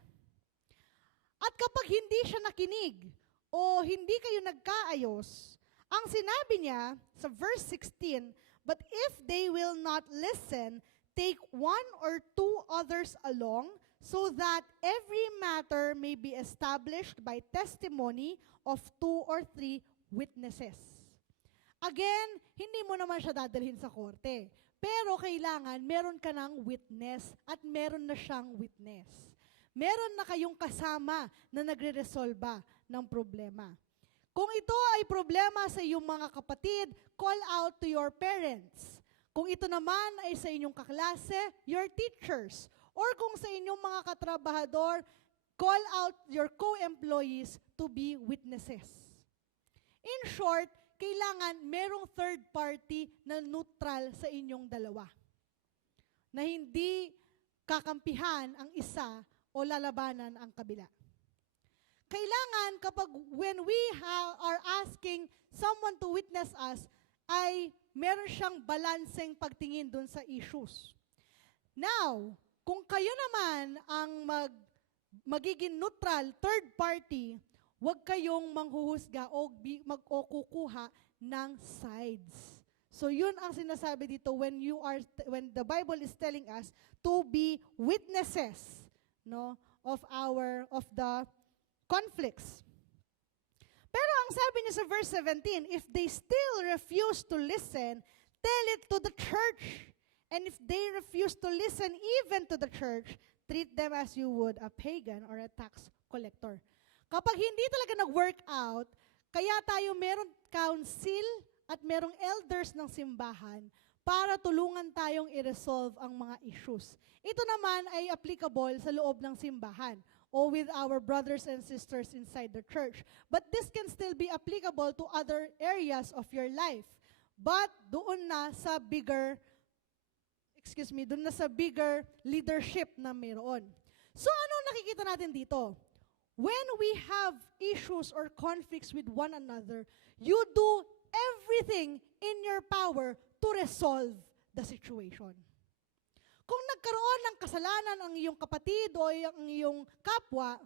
At kapag hindi siya nakinig o hindi kayo nagkaayos, ang sinabi niya sa verse 16, but if they will not listen, take one or two others along, so that every matter may be established by testimony of 2 or 3 witnesses. Again, hindi mo naman siya dadalhin sa korte. Pero kailangan meron ka ng witness at meron na siyang witness. Meron na kayong kasama na nagre-resolba ng problema. Kung ito ay problema sa iyong mga kapatid, call out to your parents. Kung ito naman ay sa inyong kaklase, your teachers. Or kung sa inyong mga katrabahador, call out your co-employees to be witnesses. In short, kailangan merong third party na neutral sa inyong dalawa. Na hindi kakampihan ang isa o lalabanan ang kabila. Kailangan kapag when we are asking someone to witness us, ay meron siyang balanseng pagtingin dun sa issues. Now, kung kayo naman ang magiging neutral, third party, huwag kayong manghuhusga o kukuha ng sides. So yun ang sinasabi dito when the Bible is telling us to be witnesses, no, of the conflicts. Pero ang sabi niya sa verse 17, if they still refuse to listen, tell it to the church. And if they refuse to listen even to the church, treat them as you would a pagan or a tax collector. Kapag hindi talaga nag-work out, kaya tayo meron council at merong elders ng simbahan para tulungan tayong i-resolve ang mga issues. Ito naman ay applicable sa loob ng simbahan o with our brothers and sisters inside the church. But this can still be applicable to other areas of your life. But doon na sa bigger leadership na mayroon. So ano nakikita natin dito? When we have issues or conflicts with one another, you do everything in your power to resolve the situation. Kung nagkaroon ng kasalanan ang iyong kapatid o ang iyong kapwa,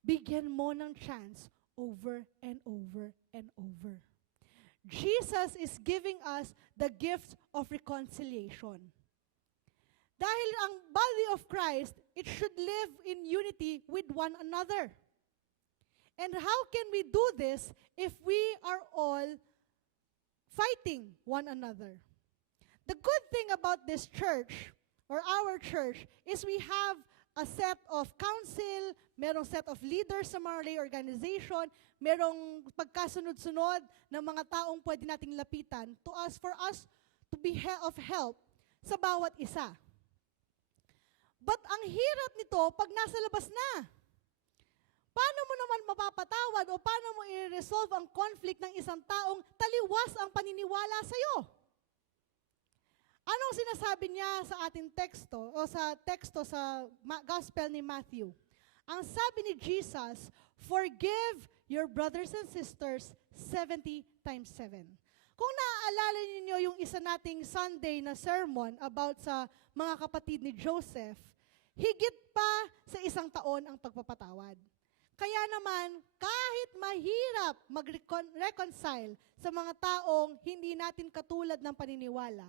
bigyan mo ng chance over and over and over. Jesus is giving us the gift of reconciliation. Dahil ang body of Christ, it should live in unity with one another. And how can we do this if we are all fighting one another? The good thing about this church, or our church, is we have a set of council, merong set of leaders sa mga lay organization, merong pagkasunod-sunod ng mga taong pwede nating lapitan for us to be of help sa bawat isa. But ang hirap nito pag nasa labas na. Paano mo naman mapapatawad o paano mo i-resolve ang conflict ng isang taong taliwas ang paniniwala sa'yo? Anong sinasabi niya sa ating teksto o sa teksto sa Gospel ni Matthew? Ang sabi ni Jesus, forgive your brothers and sisters 70 times 7. Kung naaalala niyo yung isa nating Sunday na sermon about sa mga kapatid ni Joseph, higit pa sa 1 taon ang pagpapatawad. Kaya naman, kahit mahirap mag-reconcile sa mga taong hindi natin katulad ng paniniwala,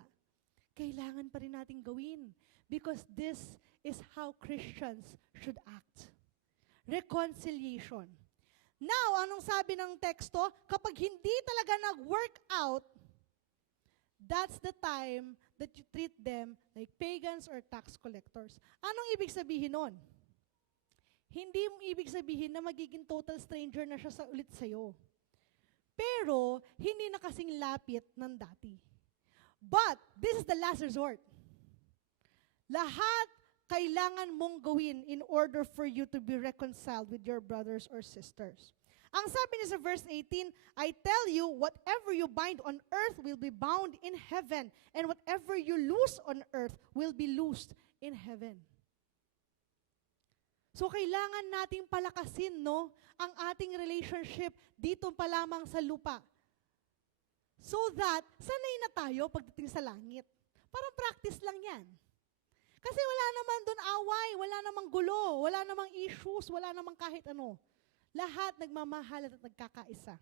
kailangan pa rin natin gawin because this is how Christians should act. Reconciliation. Now, anong sabi ng teksto? Kapag hindi talaga nag-work out, that's the time that you treat them like pagans or tax collectors. Anong ibig sabihin nun? Hindi mo ibig sabihin na magiging total stranger na siya ulit sa'yo. Pero, hindi na kasing lapit ng dati. But, this is the last resort. Lahat kailangan mong gawin in order for you to be reconciled with your brothers or sisters. Ang sabi niya sa verse 18, I tell you, whatever you bind on earth will be bound in heaven, and whatever you loose on earth will be loosed in heaven. So, kailangan nating palakasin, no, ang ating relationship dito pa lamang sa lupa. So that, sanay na tayo pagdating sa langit. Parang practice lang yan. Kasi wala naman doon away, wala namang gulo, wala namang issues, wala namang kahit ano. Lahat nagmamahal at nagkakaisa.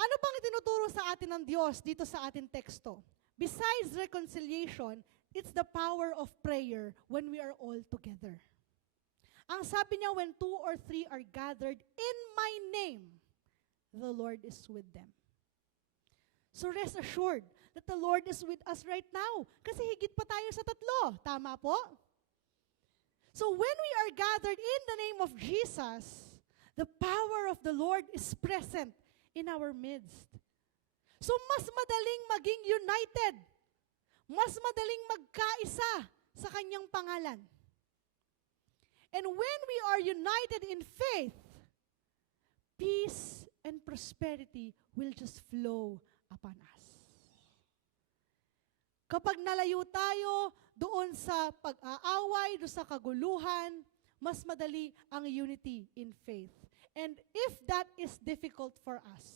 Ano pang itinuturo sa atin ng Diyos dito sa ating teksto? Besides reconciliation, it's the power of prayer when we are all together. Ang sabi niya, when 2 or 3 are gathered in my name, the Lord is with them. So rest assured that the Lord is with us right now. Kasi higit pa tayo sa 3. Tama po? So when we are gathered in the name of Jesus, the power of the Lord is present in our midst. So mas madaling maging united. Mas madaling magkaisa sa kanyang pangalan. And when we are united in faith, peace and prosperity will just flow upon us. Kapag nalayo tayo doon sa pag-aaway, doon sa kaguluhan, mas madali ang unity in faith. And if that is difficult for us,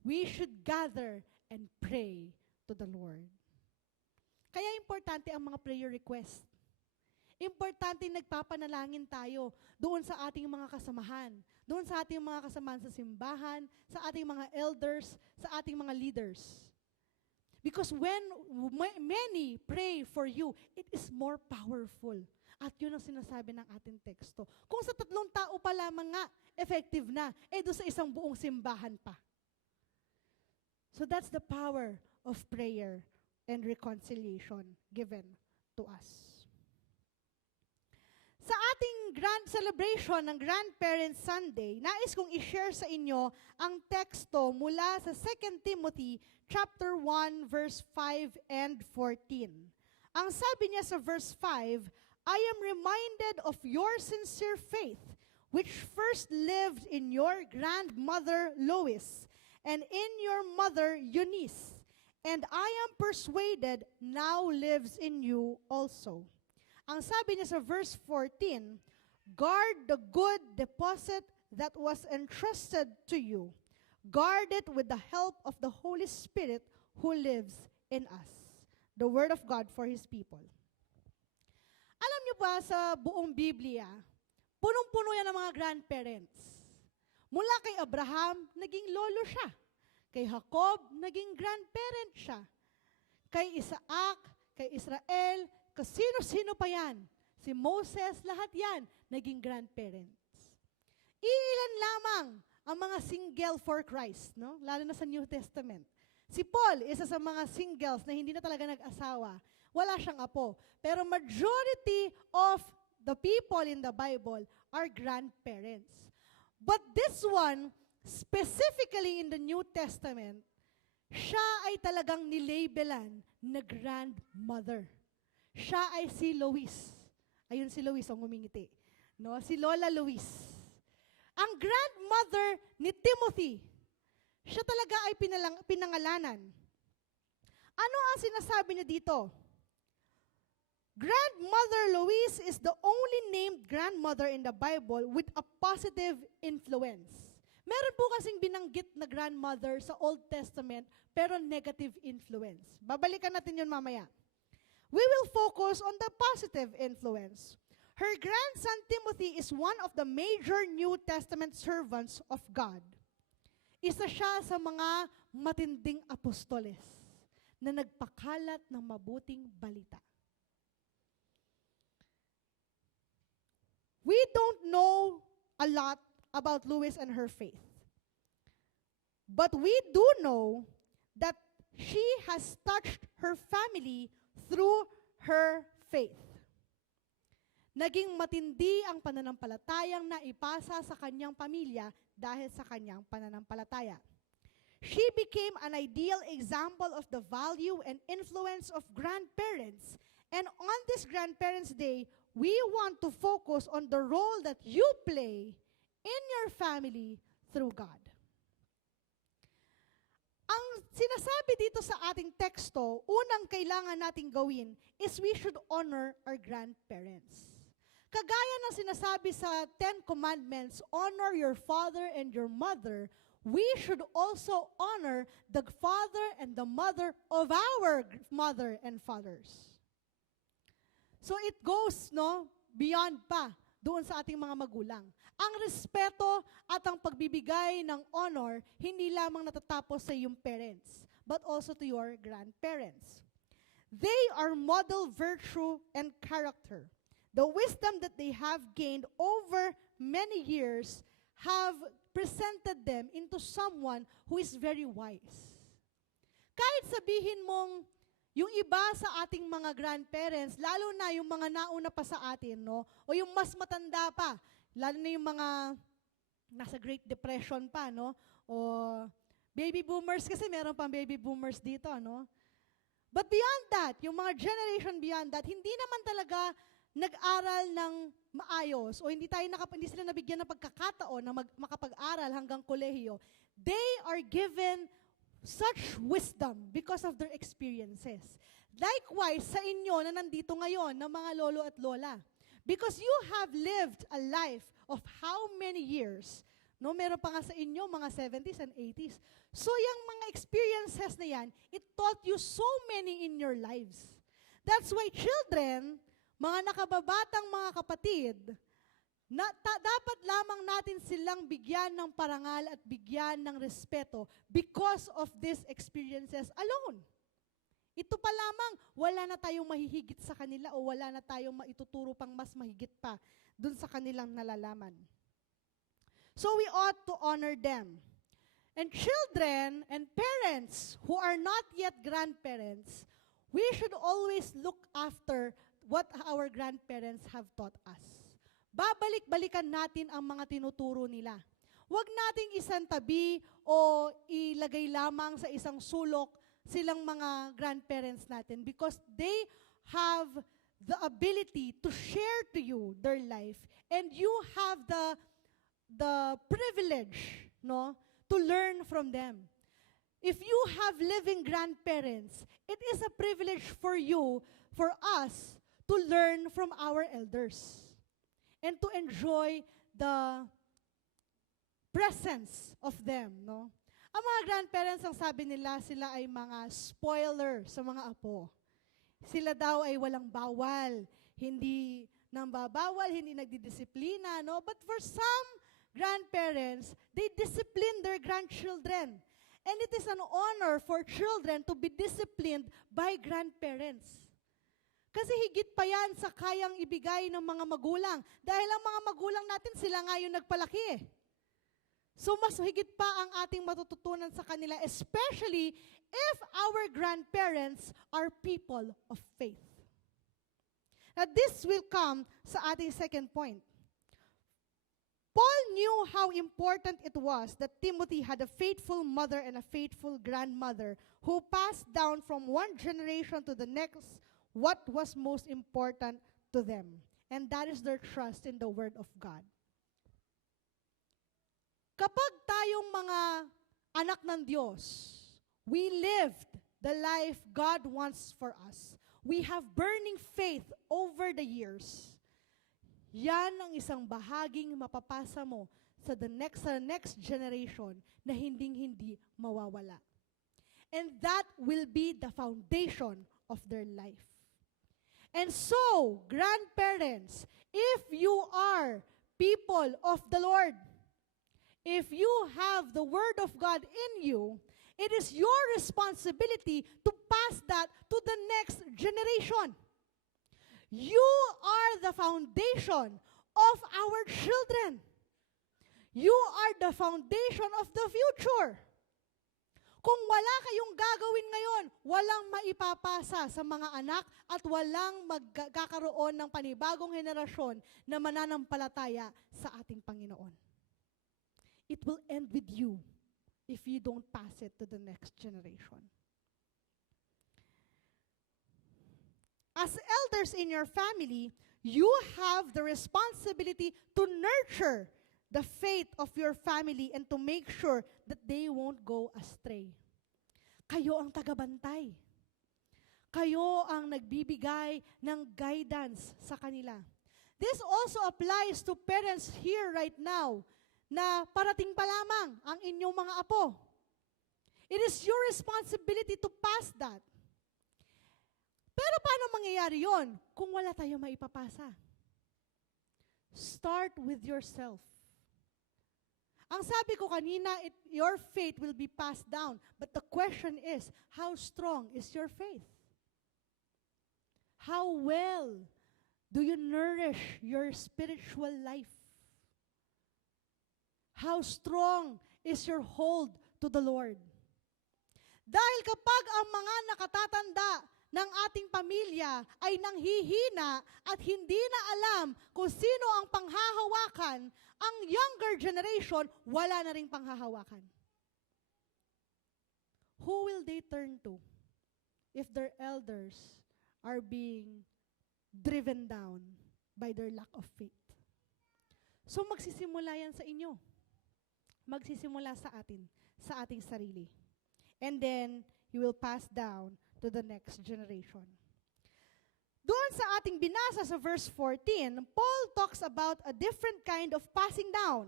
we should gather and pray to the Lord. Kaya importante ang mga prayer request. Importante nagpapanalangin tayo doon sa ating mga kasamahan, doon sa ating mga kasamahan sa simbahan, sa ating mga elders, sa ating mga leaders. Because when many pray for you, it is more powerful. At yun ang sinasabi ng ating teksto. Kung sa 3 tao pa lamang nga, effective na, doon sa isang buong simbahan pa. So that's the power of prayer and reconciliation given to us. Sa ating grand celebration ng Grandparents Sunday, nais kong i-share sa inyo ang teksto mula sa 2 Timothy chapter 1 verse 5 and 14. Ang sabi niya sa verse 5, I am reminded of your sincere faith, which first lived in your grandmother Lois and in your mother Eunice, and I am persuaded now lives in you also. Ang sabi niya sa verse 14, guard the good deposit that was entrusted to you. Guard it with the help of the Holy Spirit who lives in us. The word of God for His people. Alam niyo ba sa buong Biblia, punong-puno yan ng mga grandparents. Mula kay Abraham, naging lolo siya. Kay Jacob, naging grandparent siya. Kay Isaac, kay Israel, kasino-sino pa yan. Si Moses, lahat yan, naging grandparents. Iilan lamang ang mga single for Christ, no? Lalo na sa New Testament. Si Paul, isa sa mga singles na hindi na talaga nag-asawa. Wala siyang apo. Pero majority of the people in the Bible are grandparents. But this one, specifically in the New Testament, siya ay talagang nilabelan na grandmother. Siya ay si Lois. Ayun si Lois ang ngumingiti. No? Si Lola Lois. Ang grandmother ni Timothy, siya talaga ay pinangalanan. Ano ang sinasabi niya dito? Grandmother Lois is the only named grandmother in the Bible with a positive influence. Meron po kasing binanggit na grandmother sa Old Testament, pero negative influence. Babalikan natin yun mamaya. We will focus on the positive influence. Her grandson Timothy is one of the major New Testament servants of God. Isa siya sa mga matinding apostoles na nagpakalat ng mabuting balita. We don't know a lot about Lois and her faith. But we do know that she has touched her family through her faith. Naging matindi ang pananampalatayang naipasa sa kanyang pamilya dahil sa kanyang pananampalataya. She became an ideal example of the value and influence of grandparents. And on this Grandparents' Day, we want to focus on the role that you play in your family through God. Ang sinasabi dito sa ating teksto, unang kailangan nating gawin is we should honor our grandparents. Kagaya ng sinasabi sa 10 Commandments, honor your father and your mother, we should also honor the father and the mother of our mother and fathers. So it goes beyond pa doon sa ating mga magulang. Ang respeto at ang pagbibigay ng honor, hindi lamang natatapos sa iyong parents, but also to your grandparents. They are model virtue and character. The wisdom that they have gained over many years have presented them into someone who is very wise. Kahit sabihin mong yung iba sa ating mga grandparents, lalo na yung mga nauna pa sa atin, o yung mas matanda pa, lalo na yung mga nasa Great Depression pa, o baby boomers, kasi meron pang baby boomers dito, But beyond that, yung mga generation beyond that, hindi naman talaga nag-aral ng maayos, o hindi sila nabigyan ng pagkakataon na makapag-aral hanggang kolehiyo. They are given such wisdom because of their experiences. Likewise, sa inyo na nandito ngayon, ng mga lolo at lola, because you have lived a life of how many years, meron pa nga sa inyo, mga 70s and 80s. So, yung mga experiences na yan, it taught you so many in your lives. That's why children, mga nakababatang mga kapatid, dapat lamang natin silang bigyan ng parangal at bigyan ng respeto because of these experiences alone. Ito pa lamang, wala na tayong mahihigit sa kanila o wala na tayong maituturo pang mas mahigit pa dun sa kanilang nalalaman. So we ought to honor them. And children and parents who are not yet grandparents, we should always look after what our grandparents have taught us. Babalik-balikan natin ang mga tinuturo nila. Huwag nating isantabi o ilagay lamang sa isang sulok silang mga grandparents natin because they have the ability to share to you their life and you have the privilege to learn from them. If you have living grandparents, it is a privilege for you, for us, to learn from our elders and to enjoy the presence of them, Ang mga grandparents, ang sabi nila, sila ay mga spoiler sa mga apo. Sila daw ay walang bawal, hindi nambabawal, hindi nagdidisiplina, But for some grandparents, they discipline their grandchildren. And it is an honor for children to be disciplined by grandparents. Kasi higit pa yan sa kayang ibigay ng mga magulang. Dahil ang mga magulang natin, sila nga yung nagpalaki. So mas higit pa ang ating matututunan sa kanila, especially if our grandparents are people of faith. Now, this will come sa ating second point. Paul knew how important it was that Timothy had a faithful mother and a faithful grandmother who passed down from one generation to the next what was most important to them. And that is their trust in the Word of God. Kapag tayong mga anak ng Diyos, we lived the life God wants for us. We have burning faith over the years. Yan ang isang bahaging mapapasa mo sa next generation na hinding-hindi mawawala. And that will be the foundation of their life. And so, grandparents, if you are people of the Lord, if you have the Word of God in you, it is your responsibility to pass that to the next generation. You are the foundation of our children. You are the foundation of the future. Kung wala kayong gagawin ngayon, walang maipapasa sa mga anak at walang magkakaroon ng panibagong henerasyon na mananampalataya sa ating Panginoon. It will end with you if you don't pass it to the next generation. As elders in your family, you have the responsibility to nurture the faith of your family and to make sure that they won't go astray. Kayo ang tagabantay. Kayo ang nagbibigay ng guidance sa kanila. This also applies to parents here right now na parating pa lamang ang inyong mga apo. It is your responsibility to pass that. Pero paano mangyayari yon kung wala tayo maipapasa? Start with yourself. Ang sabi ko kanina, your faith will be passed down. But the question is, how strong is your faith? How well do you nourish your spiritual life? How strong is your hold to the Lord? Dahil kapag ang mga nakatatanda ng ating pamilya ay nanghihina at hindi na alam kung sino ang panghahawakan, ang younger generation, wala na ring panghahawakan. Who will they turn to if their elders are being driven down by their lack of faith? So magsisimula yan sa inyo. Magsisimula sa ating sarili. And then, you will pass down to the next generation. Doon sa ating binasa sa verse 14, Paul talks about a different kind of passing down.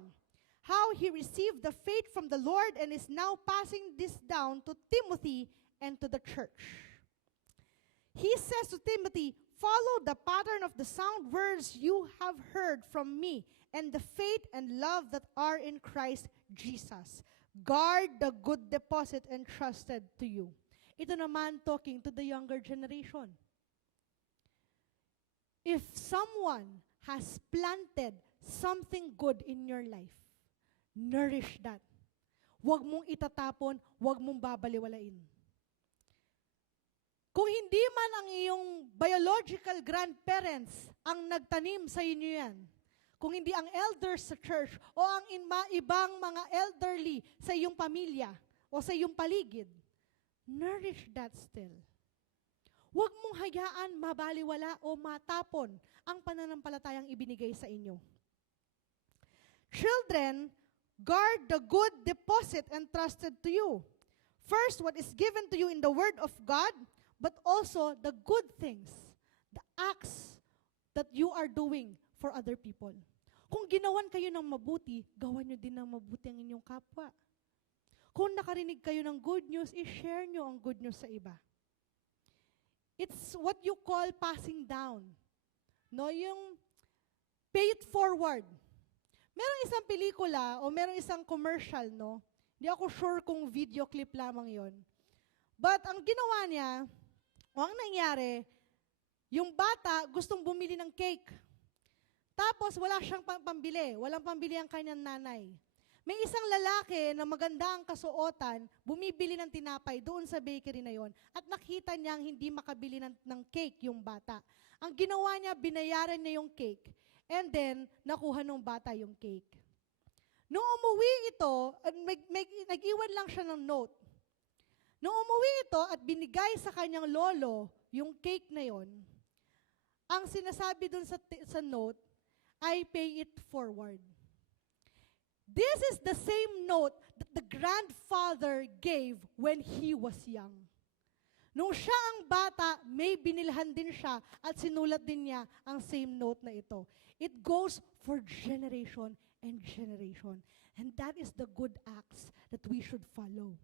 How he received the faith from the Lord and is now passing this down to Timothy and to the church. He says to Timothy, follow the pattern of the sound words you have heard from me and the faith and love that are in Christ Jesus. Guard the good deposit entrusted to you. Ito naman talking to the younger generation. If someone has planted something good in your life, nourish that. Huwag mong itatapon, huwag mong babaliwalain. Kung hindi man ang iyong biological grandparents ang nagtanim sa inyo yan, kung hindi ang elders sa church o ang ibang mga elderly sa iyong pamilya o sa iyong paligid, nourish that still. Huwag mong hayaan mabaliwala o matapon ang pananampalatayang ibinigay sa inyo. Children, guard the good deposit entrusted to you. First, what is given to you in the Word of God, but also the good things, the acts that you are doing for other people. Kung ginawan kayo ng mabuti, gawan nyo din ng mabuti ang inyong kapwa. Kung nakarinig kayo ng good news, i-share nyo ang good news sa iba. It's what you call passing down. No, yung pay it forward. Merong isang pelikula o merong isang commercial, no? Hindi ako sure kung video clip lamang yon. But ang ginawa niya, o ang nangyari, yung bata gustong bumili ng cake. Tapos wala siyang pambili. Walang pambili ang kanyang nanay. May isang lalaki na maganda ang kasuotan, bumibili ng tinapay doon sa bakery na yon at nakita niyang hindi makabili ng cake yung bata. Ang ginawa niya, binayaran niya yung cake and then nakuha ng bata yung cake. Nung umuwi ito, nag-iwan lang siya ng note. Nung umuwi ito at binigay sa kanyang lolo yung cake na yon, ang sinasabi doon sa note ay pay it forward. This is the same note that the grandfather gave when he was young. Nung siya ang bata, may binilhan din siya at sinulat din niya ang same note na ito. It goes for generation and generation. And that is the good acts that we should follow.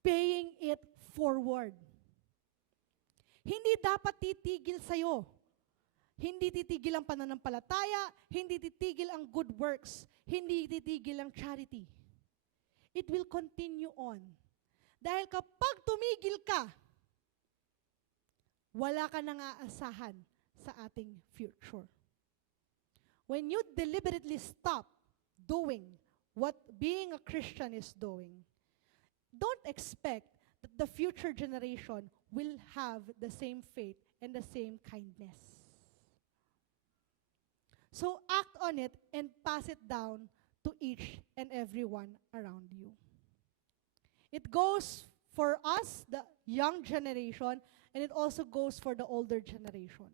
Paying it forward. Hindi dapat titigil sa'yo. Hindi titigil ang pananampalataya, hindi titigil ang good works, hindi titigil ang charity. It will continue on. Dahil kapag tumigil ka, wala ka nang aasahan sa ating future. When you deliberately stop doing what being a Christian is doing, don't expect that the future generation will have the same faith and the same kindness. So act on it and pass it down to each and everyone around you. It goes for us, the young generation, and it also goes for the older generation.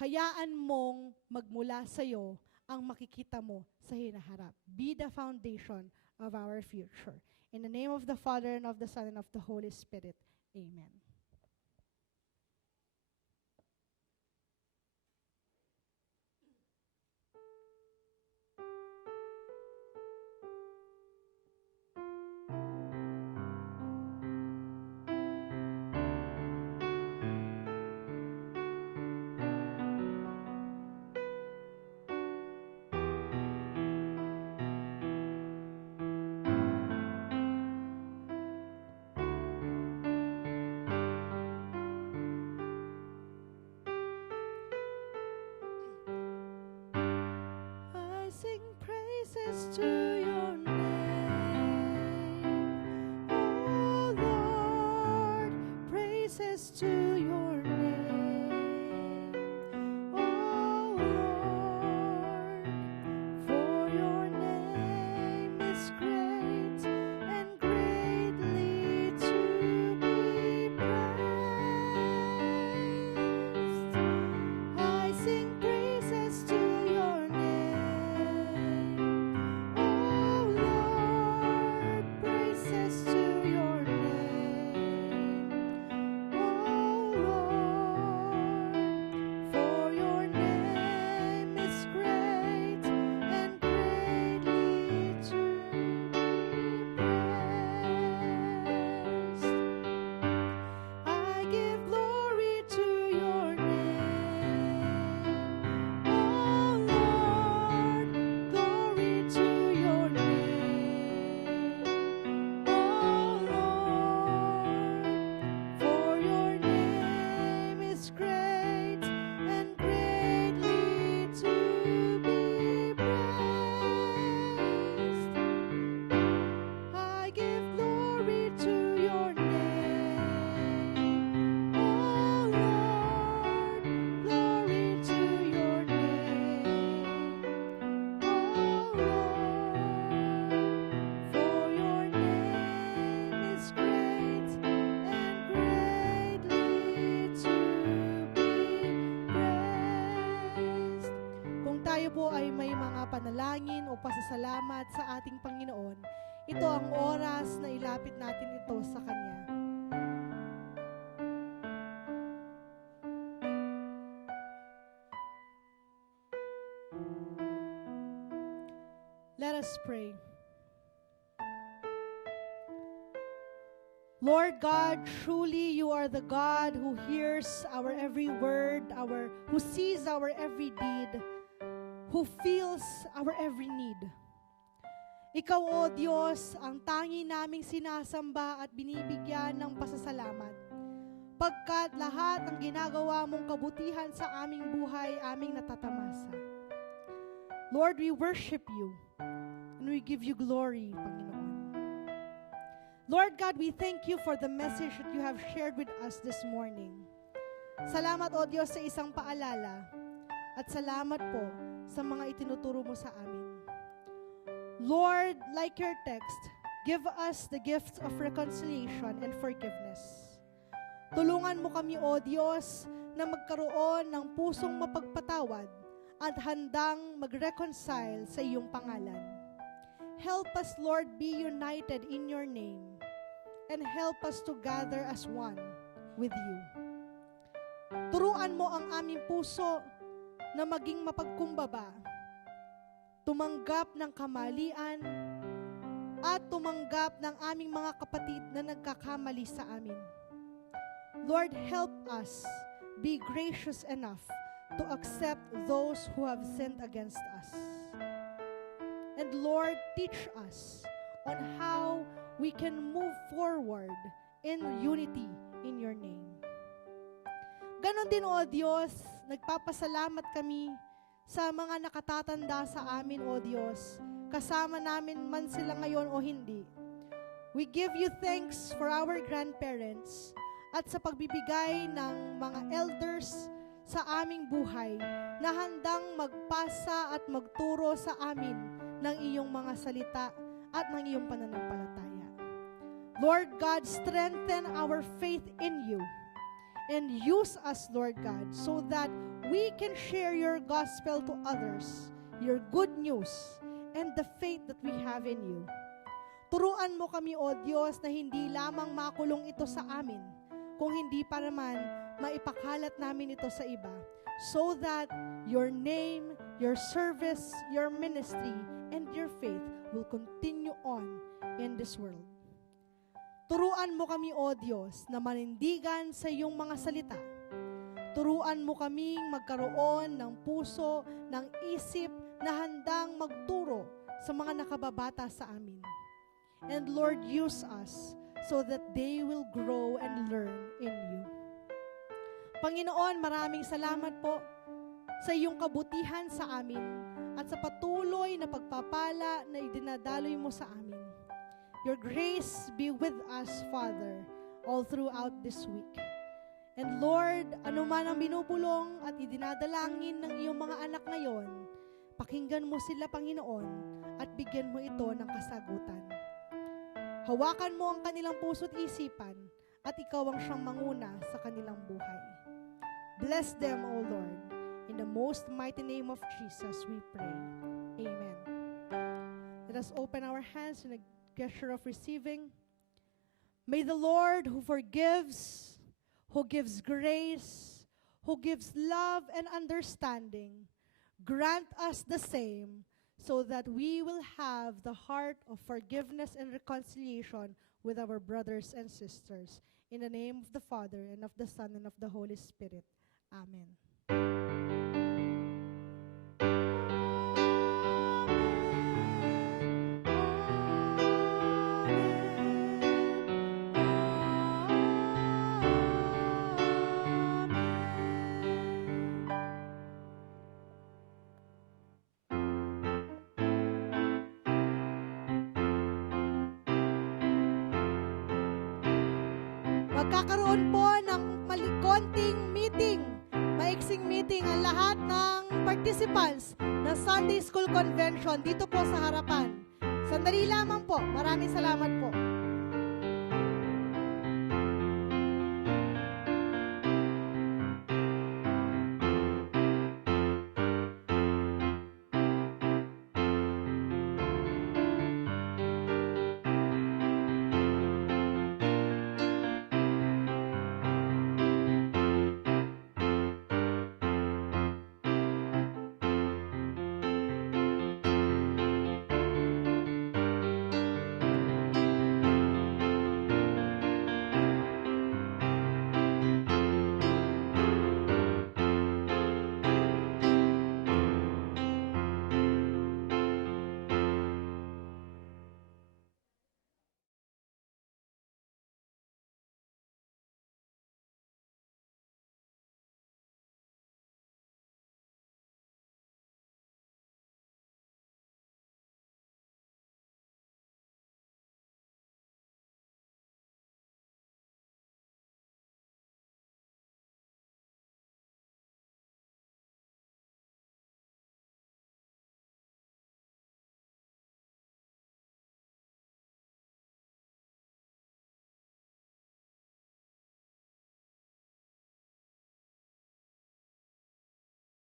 Hayaan mong magmula sa'yo ang makikita mo sa hinaharap. Be the foundation of our future. In the name of the Father, and of the Son, and of the Holy Spirit. Amen. I sing praises to your name, oh Lord, praises to your name, oh Lord, for your name is great and greatly to be praised. I sing praises to your name, oh Lord, praises to your name, oh Lord, for your name is great and greatly to be praised. I give glory to your name, oh Lord, glory to your name, oh Lord, for your name is great and greatly to be praised. I give glory to your name, oh Lord, glory to your name, oh Lord, for your name is great and greatly to be praised. Kung tayo po ay may mga panalangin o pasasalamat sa ating Panginoon, ito ang oras na ilapit natin ito sa Kanya. Let us pray. Lord God, truly you are the God who hears our every word, who sees our every deed, who feels our every need. Ikaw, O Diyos, ang tangi naming sinasamba at binibigyan ng pasasalamat. Pagkat lahat ng ginagawa mong kabutihan sa aming buhay, aming natatamasa. Lord, we worship you. And we give you glory, Panginoon. Lord God, we thank you for the message that you have shared with us this morning. Salamat, O Diyos, sa isang paalala. At salamat po sa mga itinuturo mo sa amin. Lord, like your text, give us the gifts of reconciliation and forgiveness. Tulungan mo kami, O Diyos, na magkaroon ng pusong mapagpatawad at handang mag-reconcile sa iyong pangalan. Help us, Lord, be united in your name and help us to gather as one with you. Turuan mo ang aming puso na maging mapagkumbaba, tumanggap ng kamalian, at tumanggap ng aming mga kapatid na nagkakamali sa amin. Lord, help us be gracious enough to accept those who have sinned against us. And Lord, teach us on how we can move forward in unity in your name. Ganon din, O Diyos, nagpapasalamat kami sa mga nakatatanda sa amin, O Diyos. Kasama namin man sila ngayon o hindi. We give you thanks for our grandparents at sa pagbibigay ng mga elders sa aming buhay na handang magpasa at magturo sa amin ng iyong mga salita at ng iyong pananampalataya. Lord God, strengthen our faith in you and use us, Lord God, so that we can share your gospel to others, your good news, and the faith that we have in you. Turuan mo kami, O Diyos, na hindi lamang makulong ito sa amin, kung hindi pa naman maipakalat namin ito sa iba, so that your name, your service, your ministry, and your faith will continue on in this world. Turuan mo kami, O Diyos, na manindigan sa iyong mga salita. Turuan mo kaming magkaroon ng puso, ng isip na handang magturo sa mga nakababata sa amin. And Lord, use us so that they will grow and learn in you. Panginoon, maraming salamat po sa iyong kabutihan sa amin at sa patuloy na pagpapala na idinadaloy mo sa amin. Your grace be with us, Father, all throughout this week. And Lord, anuman ang binubulong at idinadalangin ng iyong mga anak ngayon, pakinggan mo sila, Panginoon, at bigyan mo ito ng kasagutan. Hawakan mo ang kanilang puso't isipan at ikaw ang siyang manguna sa kanilang buhay. Bless them, O Lord. In the most mighty name of Jesus, we pray. Amen. Let us open our hands in a gesture of receiving. May the Lord who forgives, who gives grace, who gives love and understanding, grant us the same so that we will have the heart of forgiveness and reconciliation with our brothers and sisters. In the name of the Father, and of the Son, and of the Holy Spirit. Amen. Magkakaroon po ng konting meeting, maiksing meeting ang lahat ng participants ng Sunday School Convention dito po sa harapan. Sandali lamang po. Maraming salamat po.